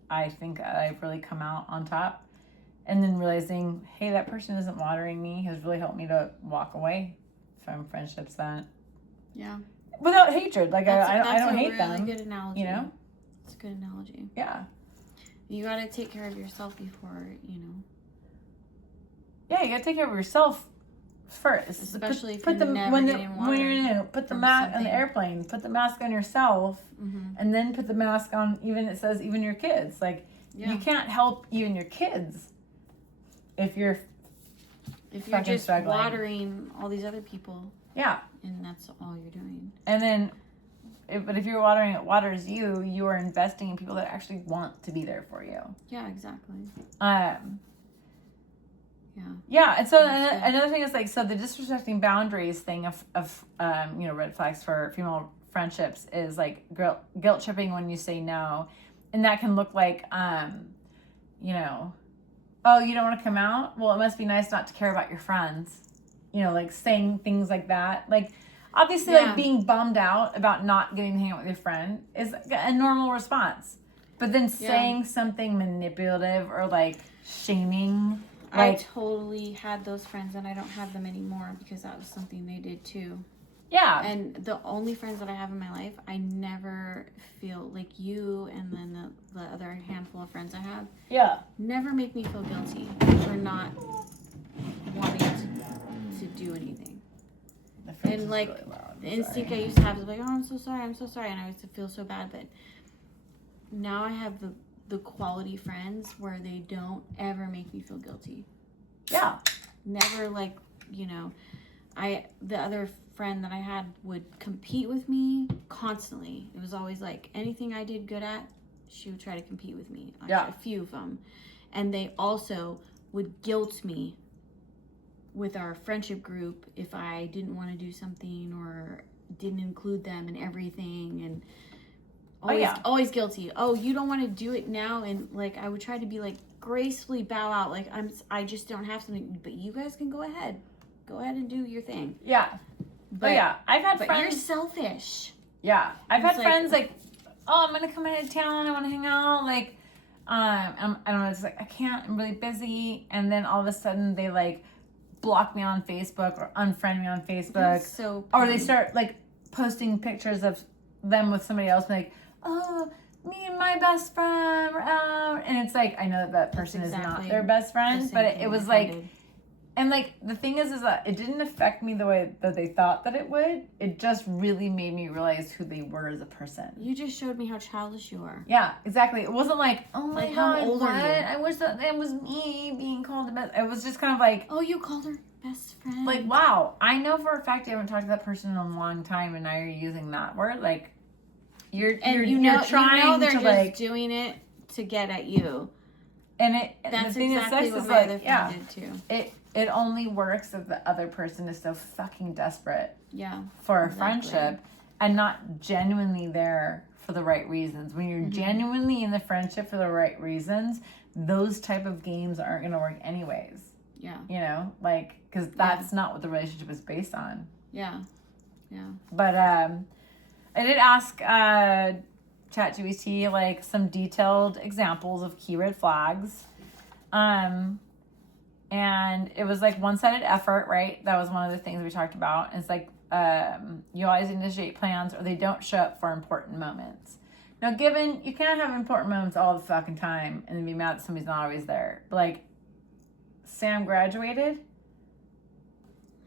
I think I've really come out on top. And then realizing, hey, that person isn't watering me has really helped me to walk away from friendships that... Yeah. Without hatred. Like, I don't hate them. That's a really good analogy. You know? It's a good analogy. Yeah. You got to take care of yourself before, you know. Yeah, you got to take care of yourself first. Especially if put you're never getting water. When you're new, put the mask on the airplane. Put the mask on yourself. And then put the mask on, even, it says, even your kids. Like, you can't help even your kids if you're just struggling. watering all these other people. Yeah. And that's all you're doing. And then, but if you're watering it waters you, you are investing in people that actually want to be there for you. Yeah, exactly. Yeah, and so another thing is, like, so the disrespecting boundaries thing of you know, red flags for female friendships is like guilt tripping when you say no. And that can look like, you know, oh, you don't want to come out? Well, it must be nice not to care about your friends. You know, like saying things like that. Like, obviously, like being bummed out about not getting to hang out with your friend is a normal response. But then saying something manipulative or like shaming. Like, I totally had those friends, and I don't have them anymore because that was something they did too. Yeah. And the only friends that I have in my life, I never feel like you and then the other handful of friends I have. Yeah. Never make me feel guilty for not wanting to do anything. And like really loud. the instinct I used to have is like, oh, I'm so sorry, and I used to feel so bad. But now I have the quality friends where they don't ever make me feel guilty. Yeah. Never, like, you know, the other friend that I had would compete with me constantly. It was always like anything I did good at, she would try to compete with me. A few of them. And they also would guilt me with our friendship group if I didn't want to do something or didn't include them in everything, and always guilty. Oh, you don't want to do it now, and like I would try to be like gracefully bow out, like I just don't have something, but you guys can go ahead and do your thing. Yeah. But I've had friends. You're selfish. Yeah, I've had friends like, oh, I'm gonna come into town. I want to hang out. Like, I don't know. It's like I can't. I'm really busy. And then all of a sudden they like block me on Facebook or unfriend me on Facebook. So or they start like posting pictures of them with somebody else, like, oh, me and my best friend were out. And it's like, I know that person is not their best friend, but it was like, and like the thing is that it didn't affect me the way that they thought that it would. It just really made me realize who they were as a person. You just showed me how childish you are. Yeah, exactly. It wasn't like, oh my God, how old are you? I wish that it was me being called the best. It was just kind of like, oh, you called her best friend. Like, wow, I know for a fact you haven't talked to that person in a long time, and now you're using that word. Like, you're trying they're to just like doing it to get at you. And that's the thing exactly that what sucks my is other like, friend did too. It only works if the other person is so fucking desperate for a friendship and not genuinely there for the right reasons. When you're genuinely in the friendship for the right reasons, those type of games aren't going to work anyways. Yeah. You know, like, because that's not what the relationship is based on. Yeah. Yeah. But I did ask ChatGPT like some detailed examples of key red flags. And it was like one-sided effort, right? That was one of the things we talked about. It's like you always initiate plans or they don't show up for important moments. Now, given you can't have important moments all the fucking time and then be mad that somebody's not always there. But like, Sam graduated.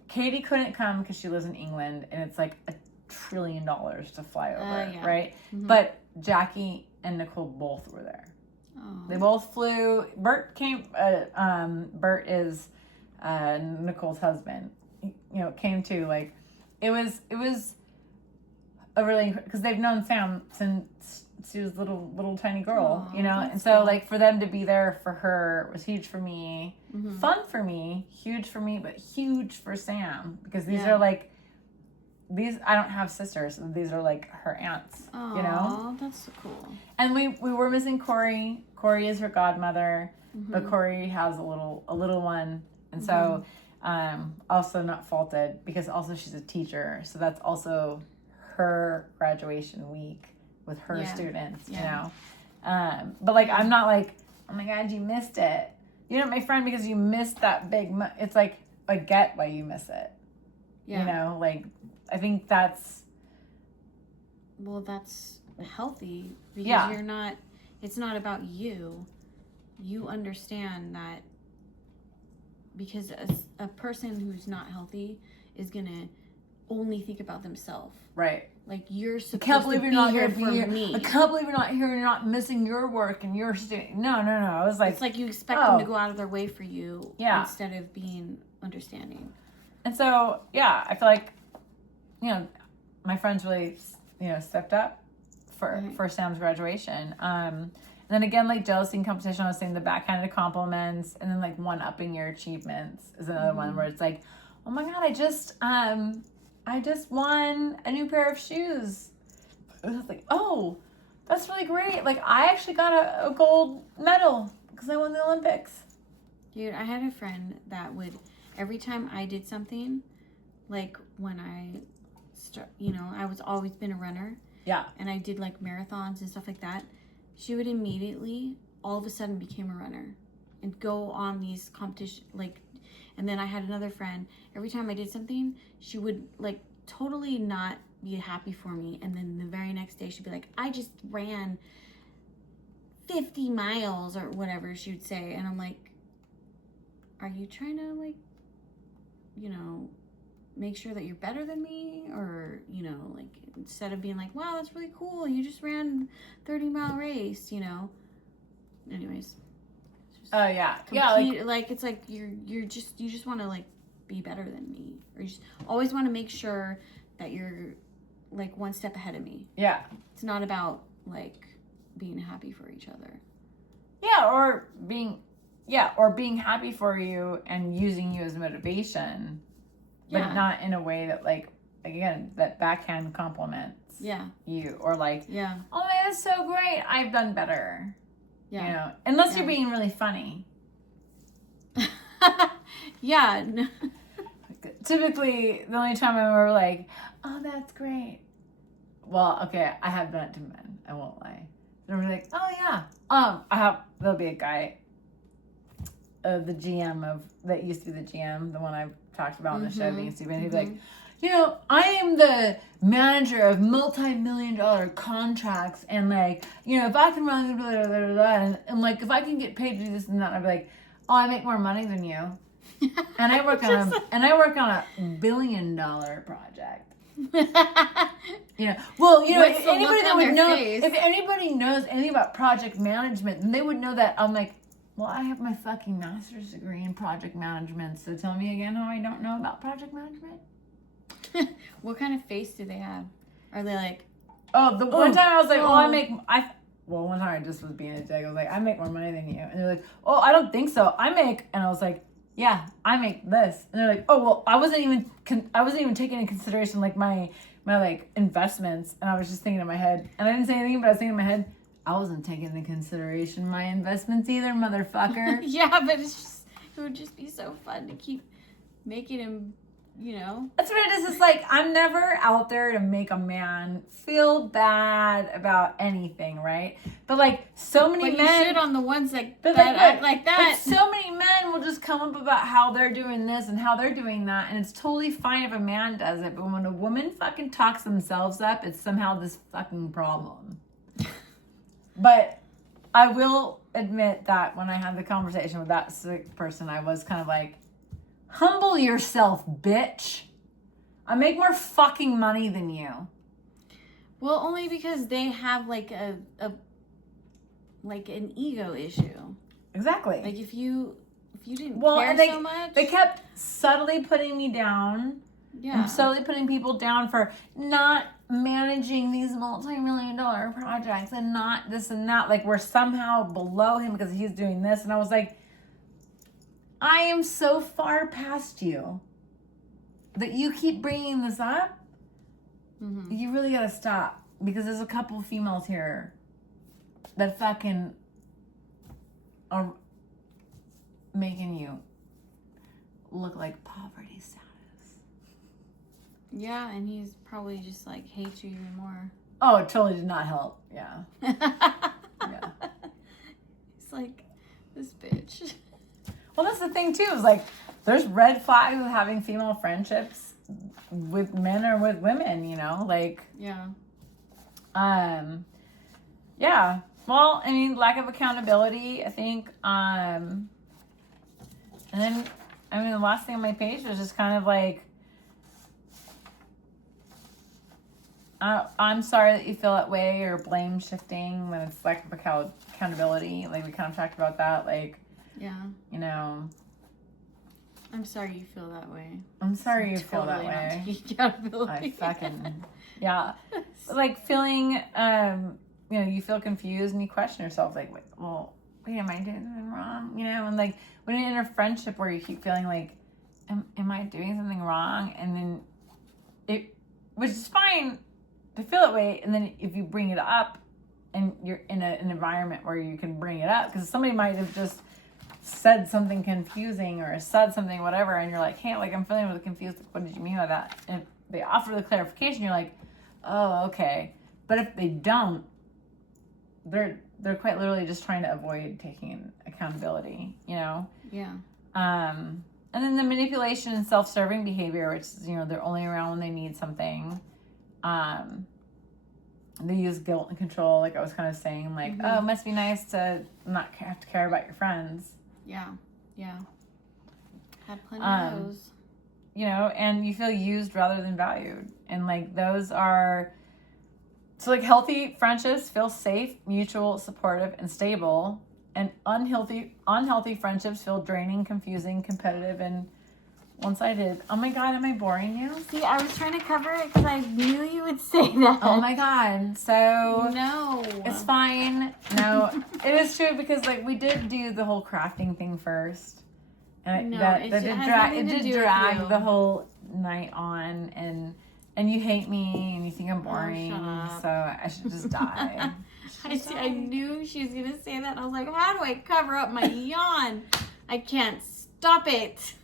Katie couldn't come because she lives in England and it's like $1 trillion to fly over, right? Mm-hmm. But Jackie and Nicole both were there. Oh. They both flew. Bert came. Bert is Nicole's husband. Came to like. It was a really, because they've known Sam since she was a little tiny girl, and so cool. Like for them to be there for her was huge for me, fun for me, huge for me, but huge for Sam because these are like. I don't have sisters. These are like her aunts, Oh, that's so cool. And we were missing Corey. Corey is her godmother, but Corey has a little one. And so, also not faulted because also she's a teacher. So that's also her graduation week with her students, but like, I'm not like, oh my God, you missed it. You're not my friend because you missed that big, it's like, I get why you miss it. Yeah. Like, I think that's healthy because it's not about you. You understand that because a person who's not healthy is going to only think about themselves. Right. Like you're supposed I can't believe to you're be not here for me. I can't believe you're not here and you're not missing your work and you're student. No. I was like, it's like you expect them to go out of their way for you instead of being understanding. And so, I feel like, my friends really, stepped up for Sam's graduation. And then again, like jealousy and competition, I was saying the backhanded compliments and then like one-upping your achievements is another one where it's like, oh my God, I just won a new pair of shoes. I was like, oh, that's really great. Like I actually got a gold medal because I won the Olympics. Dude, I had a friend that would, every time I did something, like when I I was always been a runner. Yeah. And I did like marathons and stuff like that. She would immediately, all of a sudden, became a runner and go on these competition and then I had another friend. Every time I did something, she would like totally not be happy for me. And then the very next day, she'd be like, "I just ran 50 miles or whatever," she would say. And I'm like, "Are you trying to like, make sure that you're better than me, or like instead of being like, wow, that's really cool, you just ran 30-mile race, anyways." Oh like it's like you just want to like be better than me, or you just always want to make sure that you're like one step ahead of me. Yeah, it's not about like being happy for each other. Or being happy for you and using you as motivation. But not in a way that, like, again, that backhand compliments you. Or, like, oh, man, that's so great. I've done better. Yeah. Unless you're being really funny. Typically, the only time I remember, like, oh, that's great. Well, okay, I have done it to men. I won't lie. They're like, oh, yeah. There'll be a guy, the GM that used to be the GM, the one I've talked about on the show being stupid. He'd be like, I am the manager of multi-million-dollar contracts, and like, if I can run blah, blah, blah, blah, and like if I can get paid to do this and that, I'd be like, oh, I make more money than you, and I work on a $1 billion project. If anybody that would know, if anybody knows anything about project management, then they would know that I'm like, well, I have my fucking master's degree in project management, so tell me again how I don't know about project management. What kind of face do they have? Are they like... one time I was like, one time I just was being a dick. I was like, I make more money than you. And they're like, oh, I don't think so. And I was like, yeah, I make this. And they're like, oh, well, I wasn't even taking into consideration like my like investments. And I was just thinking in my head, and I didn't say anything, but I was thinking in my head, I wasn't taking into consideration my investments either, motherfucker. Yeah, but it would just be so fun to keep making him, That's what it is. It's like, I'm never out there to make a man feel bad about anything, right? But like, so many But men. you should on the ones that But act like that. But so many men will just come up about how they're doing this and how they're doing that, and it's totally fine if a man does it. But when a woman fucking talks themselves up, it's somehow this fucking problem. But I will admit that when I had the conversation with that sick person, I was kind of like, humble yourself, bitch. I make more fucking money than you. Well, only because they have like like an ego issue. Exactly. Like if you didn't care and so much. they kept subtly putting me down. Yeah. And subtly putting people down for not managing these multi-million-dollar projects and not this and that. Like we're somehow below him because he's doing this. And I was like, I am so far past you that you keep bringing this up. Mm-hmm. You really gotta stop, because there's a couple of females here that fucking are making you look like poverty status. Yeah, and he's probably just like hates you even more. Oh, it totally did not help. Yeah. Yeah. It's like, this bitch. Well, that's the thing too, is like, there's red flags of having female friendships with men or with women, like. Yeah. Yeah. Well, I mean, lack of accountability, I think. And then, the last thing on my page was just kind of like, I'm sorry that you feel that way, or blame shifting when it's lack of accountability. Like, we kind of talked about that. Like, yeah. I'm sorry you feel that way. I'm sorry you feel that way. I fucking, yeah. Like, feeling, you feel confused and you question yourself. Like, wait, am I doing something wrong? And like, when you're in a friendship where you keep feeling like, am I doing something wrong? And then which is fine to feel that way. And then if you bring it up and you're in an environment where you can bring it up, because somebody might have just said something confusing or said something whatever, and you're like, hey, like, I'm feeling really confused. What did you mean by that? And if they offer the clarification, you're like, oh, okay. But if they don't, they're quite literally just trying to avoid taking accountability, Yeah. And then the manipulation and self-serving behavior, which is, they're only around when they need something. They use guilt and control, like I was kind of saying, like, oh, it must be nice to not have to care about your friends. Yeah. Had plenty of those. And you feel used rather than valued. And like, those are, so like, healthy friendships feel safe, mutual, supportive, and stable. And unhealthy friendships feel draining, confusing, competitive, and one-sided. Oh my God, am I boring you? See, I was trying to cover it because I knew you would say that. Oh my God. So no, it's fine. No, it is true, because like, we did do the whole crafting thing first, and that did drag the whole night on, and you hate me and you think I'm boring, so I should just die. I knew she was gonna say that. I was like, how do I cover up my yawn? I can't stop it.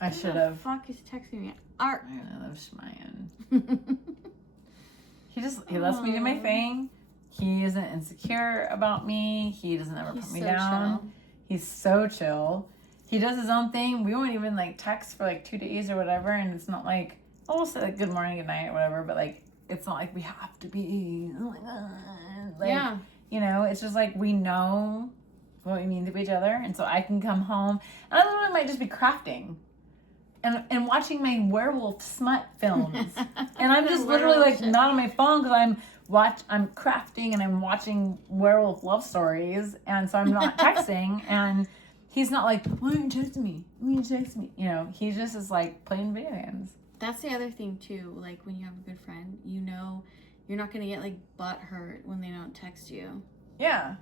I should have. Fuck is texting me. Art. I love Shmyan. He lets me do my thing. He isn't insecure about me. He doesn't ever put me down. Chill. He's so chill. He does his own thing. We won't even like text for like 2 days or whatever, and it's not like, we'll say like good morning, good night, or whatever, but like, it's not like we have to be, oh my God. Like, yeah. It's just like, we know what we mean to each other, and so I can come home, and I literally might just be crafting and watching my werewolf smut films. And I'm just literally like not on my phone, because I'm crafting and I'm watching werewolf love stories, and so I'm not texting, and he's not like, why aren't you texting me? Why aren't you texting me? He just is like playing video games. That's the other thing too. Like, when you have a good friend, you're not gonna get like butt hurt when they don't text you. Yeah.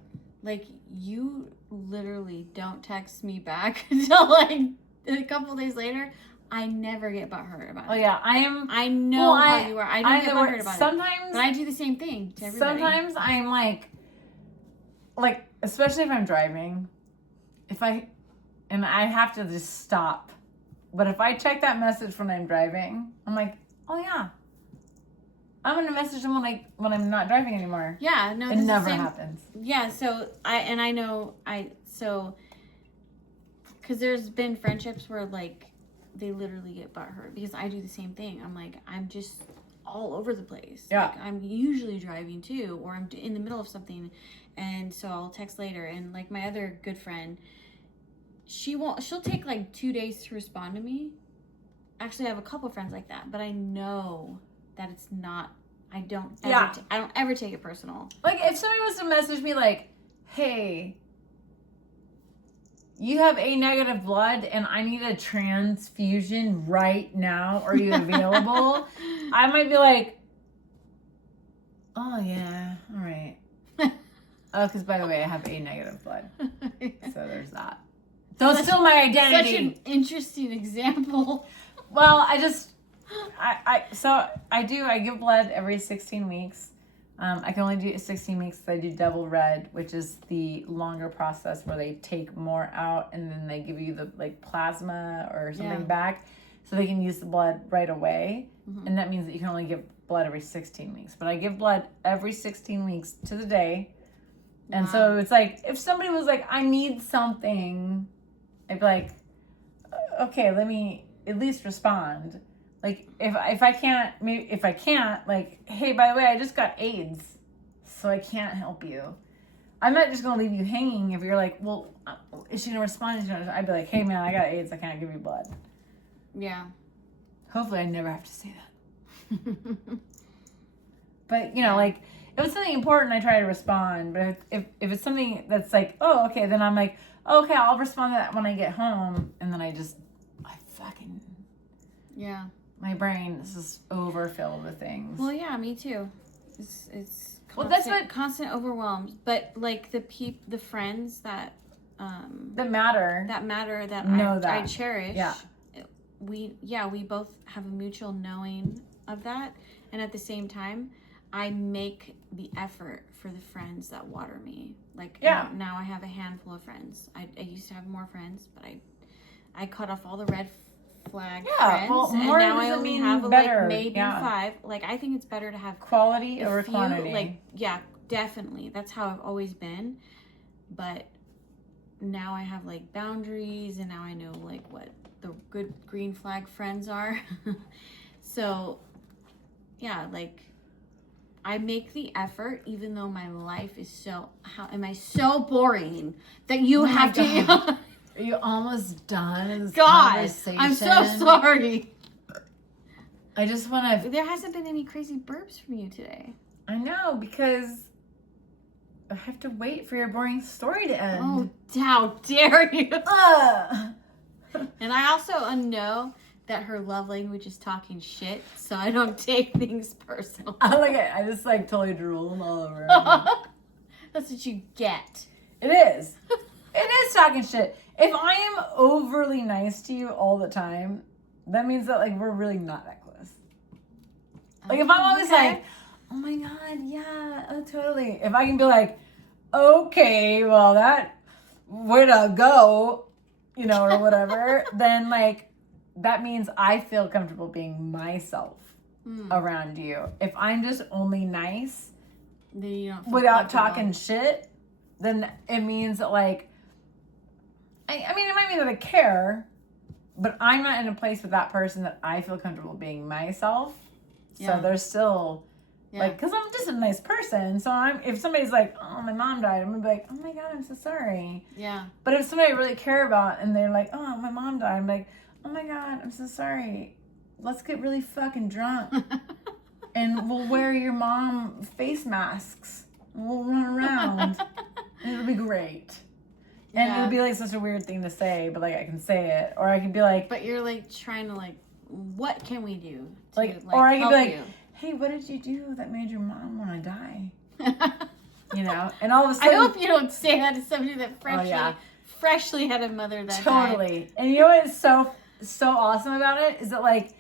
Like, you literally don't text me back until like a couple days later. I never get butthurt about it. Oh yeah, I know how you are. I don't get butthurt about sometimes, it. But I do the same thing to everybody. Sometimes I'm like, especially if I'm driving, and I have to just stop. But if I check that message when I'm driving, I'm like, oh yeah, I'm gonna message them when I'm not driving anymore. Yeah, no, it never happens. Yeah, so because there's been friendships where like they literally get butthurt because I do the same thing. I'm like, I'm just all over the place. Yeah, like, I'm usually driving too, or I'm in the middle of something, and so I'll text later. And like my other good friend, she'll take like 2 days to respond to me. Actually, I have a couple friends like that, but I know that it's not. I don't ever take it personal. Like if somebody was to message me like, hey, you have A negative blood and I need a transfusion right now, are you available? I might be like, oh yeah, all right. Oh, because by the way, I have A negative blood. So there's that. Don't steal my identity. Such an interesting example. Well, I give blood every 16 weeks. I can only do 16 weeks because I do double red, which is the longer process where they take more out and then they give you the plasma or something back so they can use the blood right away. Mm-hmm. And that means that you can only give blood every 16 weeks. But I give blood every 16 weeks to the day. And so it's like, if somebody was like, I need something, I'd be like, okay, let me at least respond. Like, if I can't, like, hey, by the way, I just got AIDS, so I can't help you. I'm not just going to leave you hanging if you're like, well, is she going to respond? I'd be like, hey, man, I got AIDS. I can't give you blood. Yeah. Hopefully I never have to say that. But, like, if it's something important, I try to respond. But if it's something that's like, oh, okay, then I'm like, oh, okay, I'll respond to that when I get home. And then I fucking... Yeah. My brain is just overfilled with things. Well, yeah, me too. It's constant, well, that's what constant overwhelmed. But like the friends that matter that I cherish. Yeah. We both have a mutual knowing of that, and at the same time, I make the effort for the friends that water me. Like now I have a handful of friends. I used to have more friends, but I cut off all the red flag friends, and now I only have better. Maybe 5. Like, I think it's better to have quality over quantity. Like, yeah, definitely. That's how I've always been. But now I have like boundaries, and now I know like what the good green flag friends are. So, yeah, like I make the effort, even though my life is so. How am I so boring that you have to? Are you almost done in this God, conversation? I'm so sorry. I just want to... There hasn't been any crazy burps from you today. I know, because I have to wait for your boring story to end. Oh, how dare you. And I also know that her love language is talking shit, so I don't take things personal. I just totally drool all over. That's what you get. It is. It is talking shit. If I am overly nice to you all the time, that means that we're really not that close. Like if I'm always like, oh my god, yeah, oh, totally. If I can be like, okay, well that way to go, or whatever, then that means I feel comfortable being myself around you. If I'm just only nice then you don't without talking shit, then it means that I mean, it might mean that I care, but I'm not in a place with that person that I feel comfortable being myself. Yeah. So there's still, because I'm just a nice person. So if somebody's like, oh, my mom died, I'm going to be like, oh my God, I'm so sorry. Yeah. But if somebody I really care about and they're like, oh, my mom died, I'm like, oh my God, I'm so sorry. Let's get really fucking drunk. And we'll wear your mom face masks. And we'll run around. And it'll be great. And it would be such a weird thing to say, but I can say it, or I can be like, but you're trying to what can we do? To, or I can be like, you? Hey, what did you do that made your mom want to die? And all of a sudden, I hope you don't say that to somebody that freshly had a mother that totally. died. And you know what's so so awesome about it is that like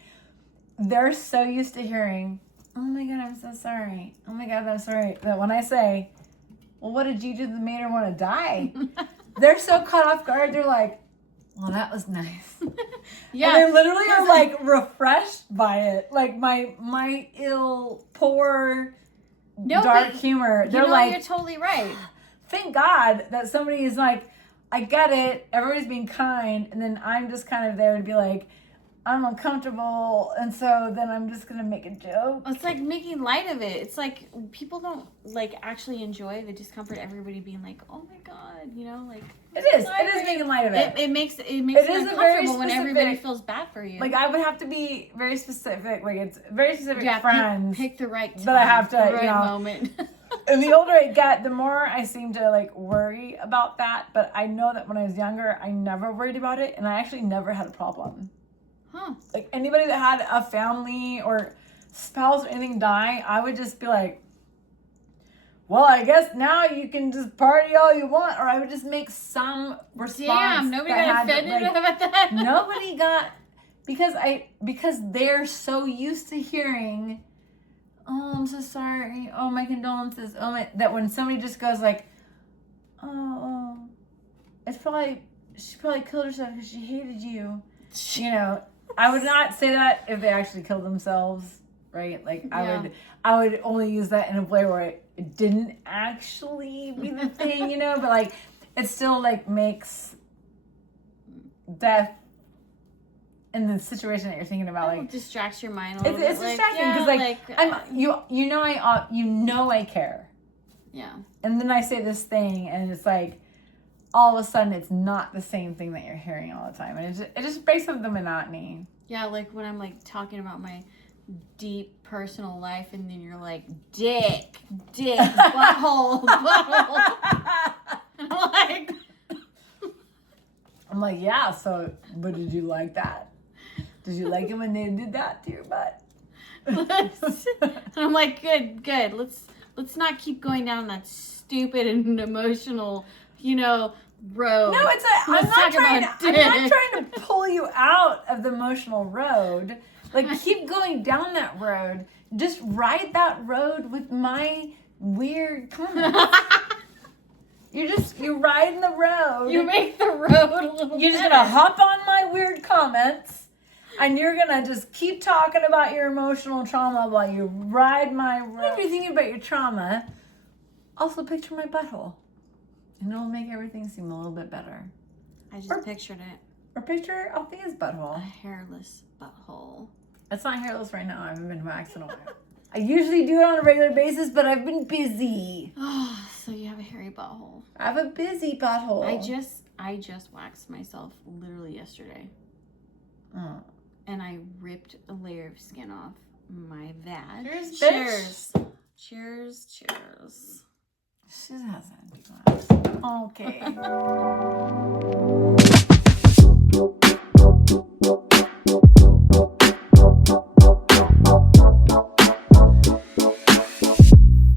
they're so used to hearing, "Oh my God, I'm so sorry. Oh my God, I'm sorry." That when I say, "Well, what did you do that made her want to die?" They're so caught off guard. They're like, "Well, that was nice." Yeah. And they literally are like refreshed by it. Like my ill, poor, dark humor. They're like, you're totally right. thank God that somebody is like, I get it. Everybody's being kind. And then I'm just kind of there to be like, I'm uncomfortable. And so then I'm just going to make a joke. It's like making light of it. It's like people don't like actually enjoy the discomfort. Everybody being like, "Oh my God," you know, like It is making light of it. It makes it is a uncomfortable very when everybody specific- feels bad for you. Like I would have to be very specific. Like it's very specific yeah, friends. pick the right time, that I have to, the you right know, moment. And the older I get, the more I seem to like worry about that. But I know that when I was younger, I never worried about it, and I actually never had a problem. Huh. Like anybody that had a family or spouse or anything die, I would just be like, well, I guess now you can just party all you want. Or I would just make some response. Damn, nobody got offended about that. Nobody got, because they're so used to hearing, "Oh, I'm so sorry. Oh, my condolences. Oh, my," that when somebody just goes like, "Oh, she probably killed herself because she hated you." You know, I would not say that if they actually killed themselves, right? Like I would only use that in a way where it didn't actually be the thing, you know, but like it still like makes death in the situation that you're thinking about, like, distracts your mind a little bit. It's distracting because I care. Yeah. And then I say this thing, and it's like all of a sudden it's not the same thing that you're hearing all the time, and it just breaks up the monotony. Yeah, like when I'm like talking about my deep personal life, and then you're like, dick, butthole, butthole. I'm like, yeah. So, but did you like that? Did you like it when they did that to your butt? And I'm like, good. Let's not keep going down that stupid and emotional, road. No, I'm not trying to pull you out of the emotional road. Like, keep going down that road. Just ride that road with my weird comments. You're riding the road. You make the road a little You're just better. gonna hop on my weird comments, and you're gonna just keep talking about your emotional trauma while you ride my road. If you're thinking about your trauma, also picture my butthole, and it'll make everything seem a little bit better. I just pictured it. Or picture Althea's A butthole. hairless butthole. It's not hairless right now. I haven't been waxed in a while. I usually do it on a regular basis, but I've been busy. Oh, so you have a hairy butthole. I have a busy butthole. I just waxed myself literally yesterday. Oh. And I ripped a layer of skin off my vag. Cheers, bitch. Cheers. She hasn't. Okay.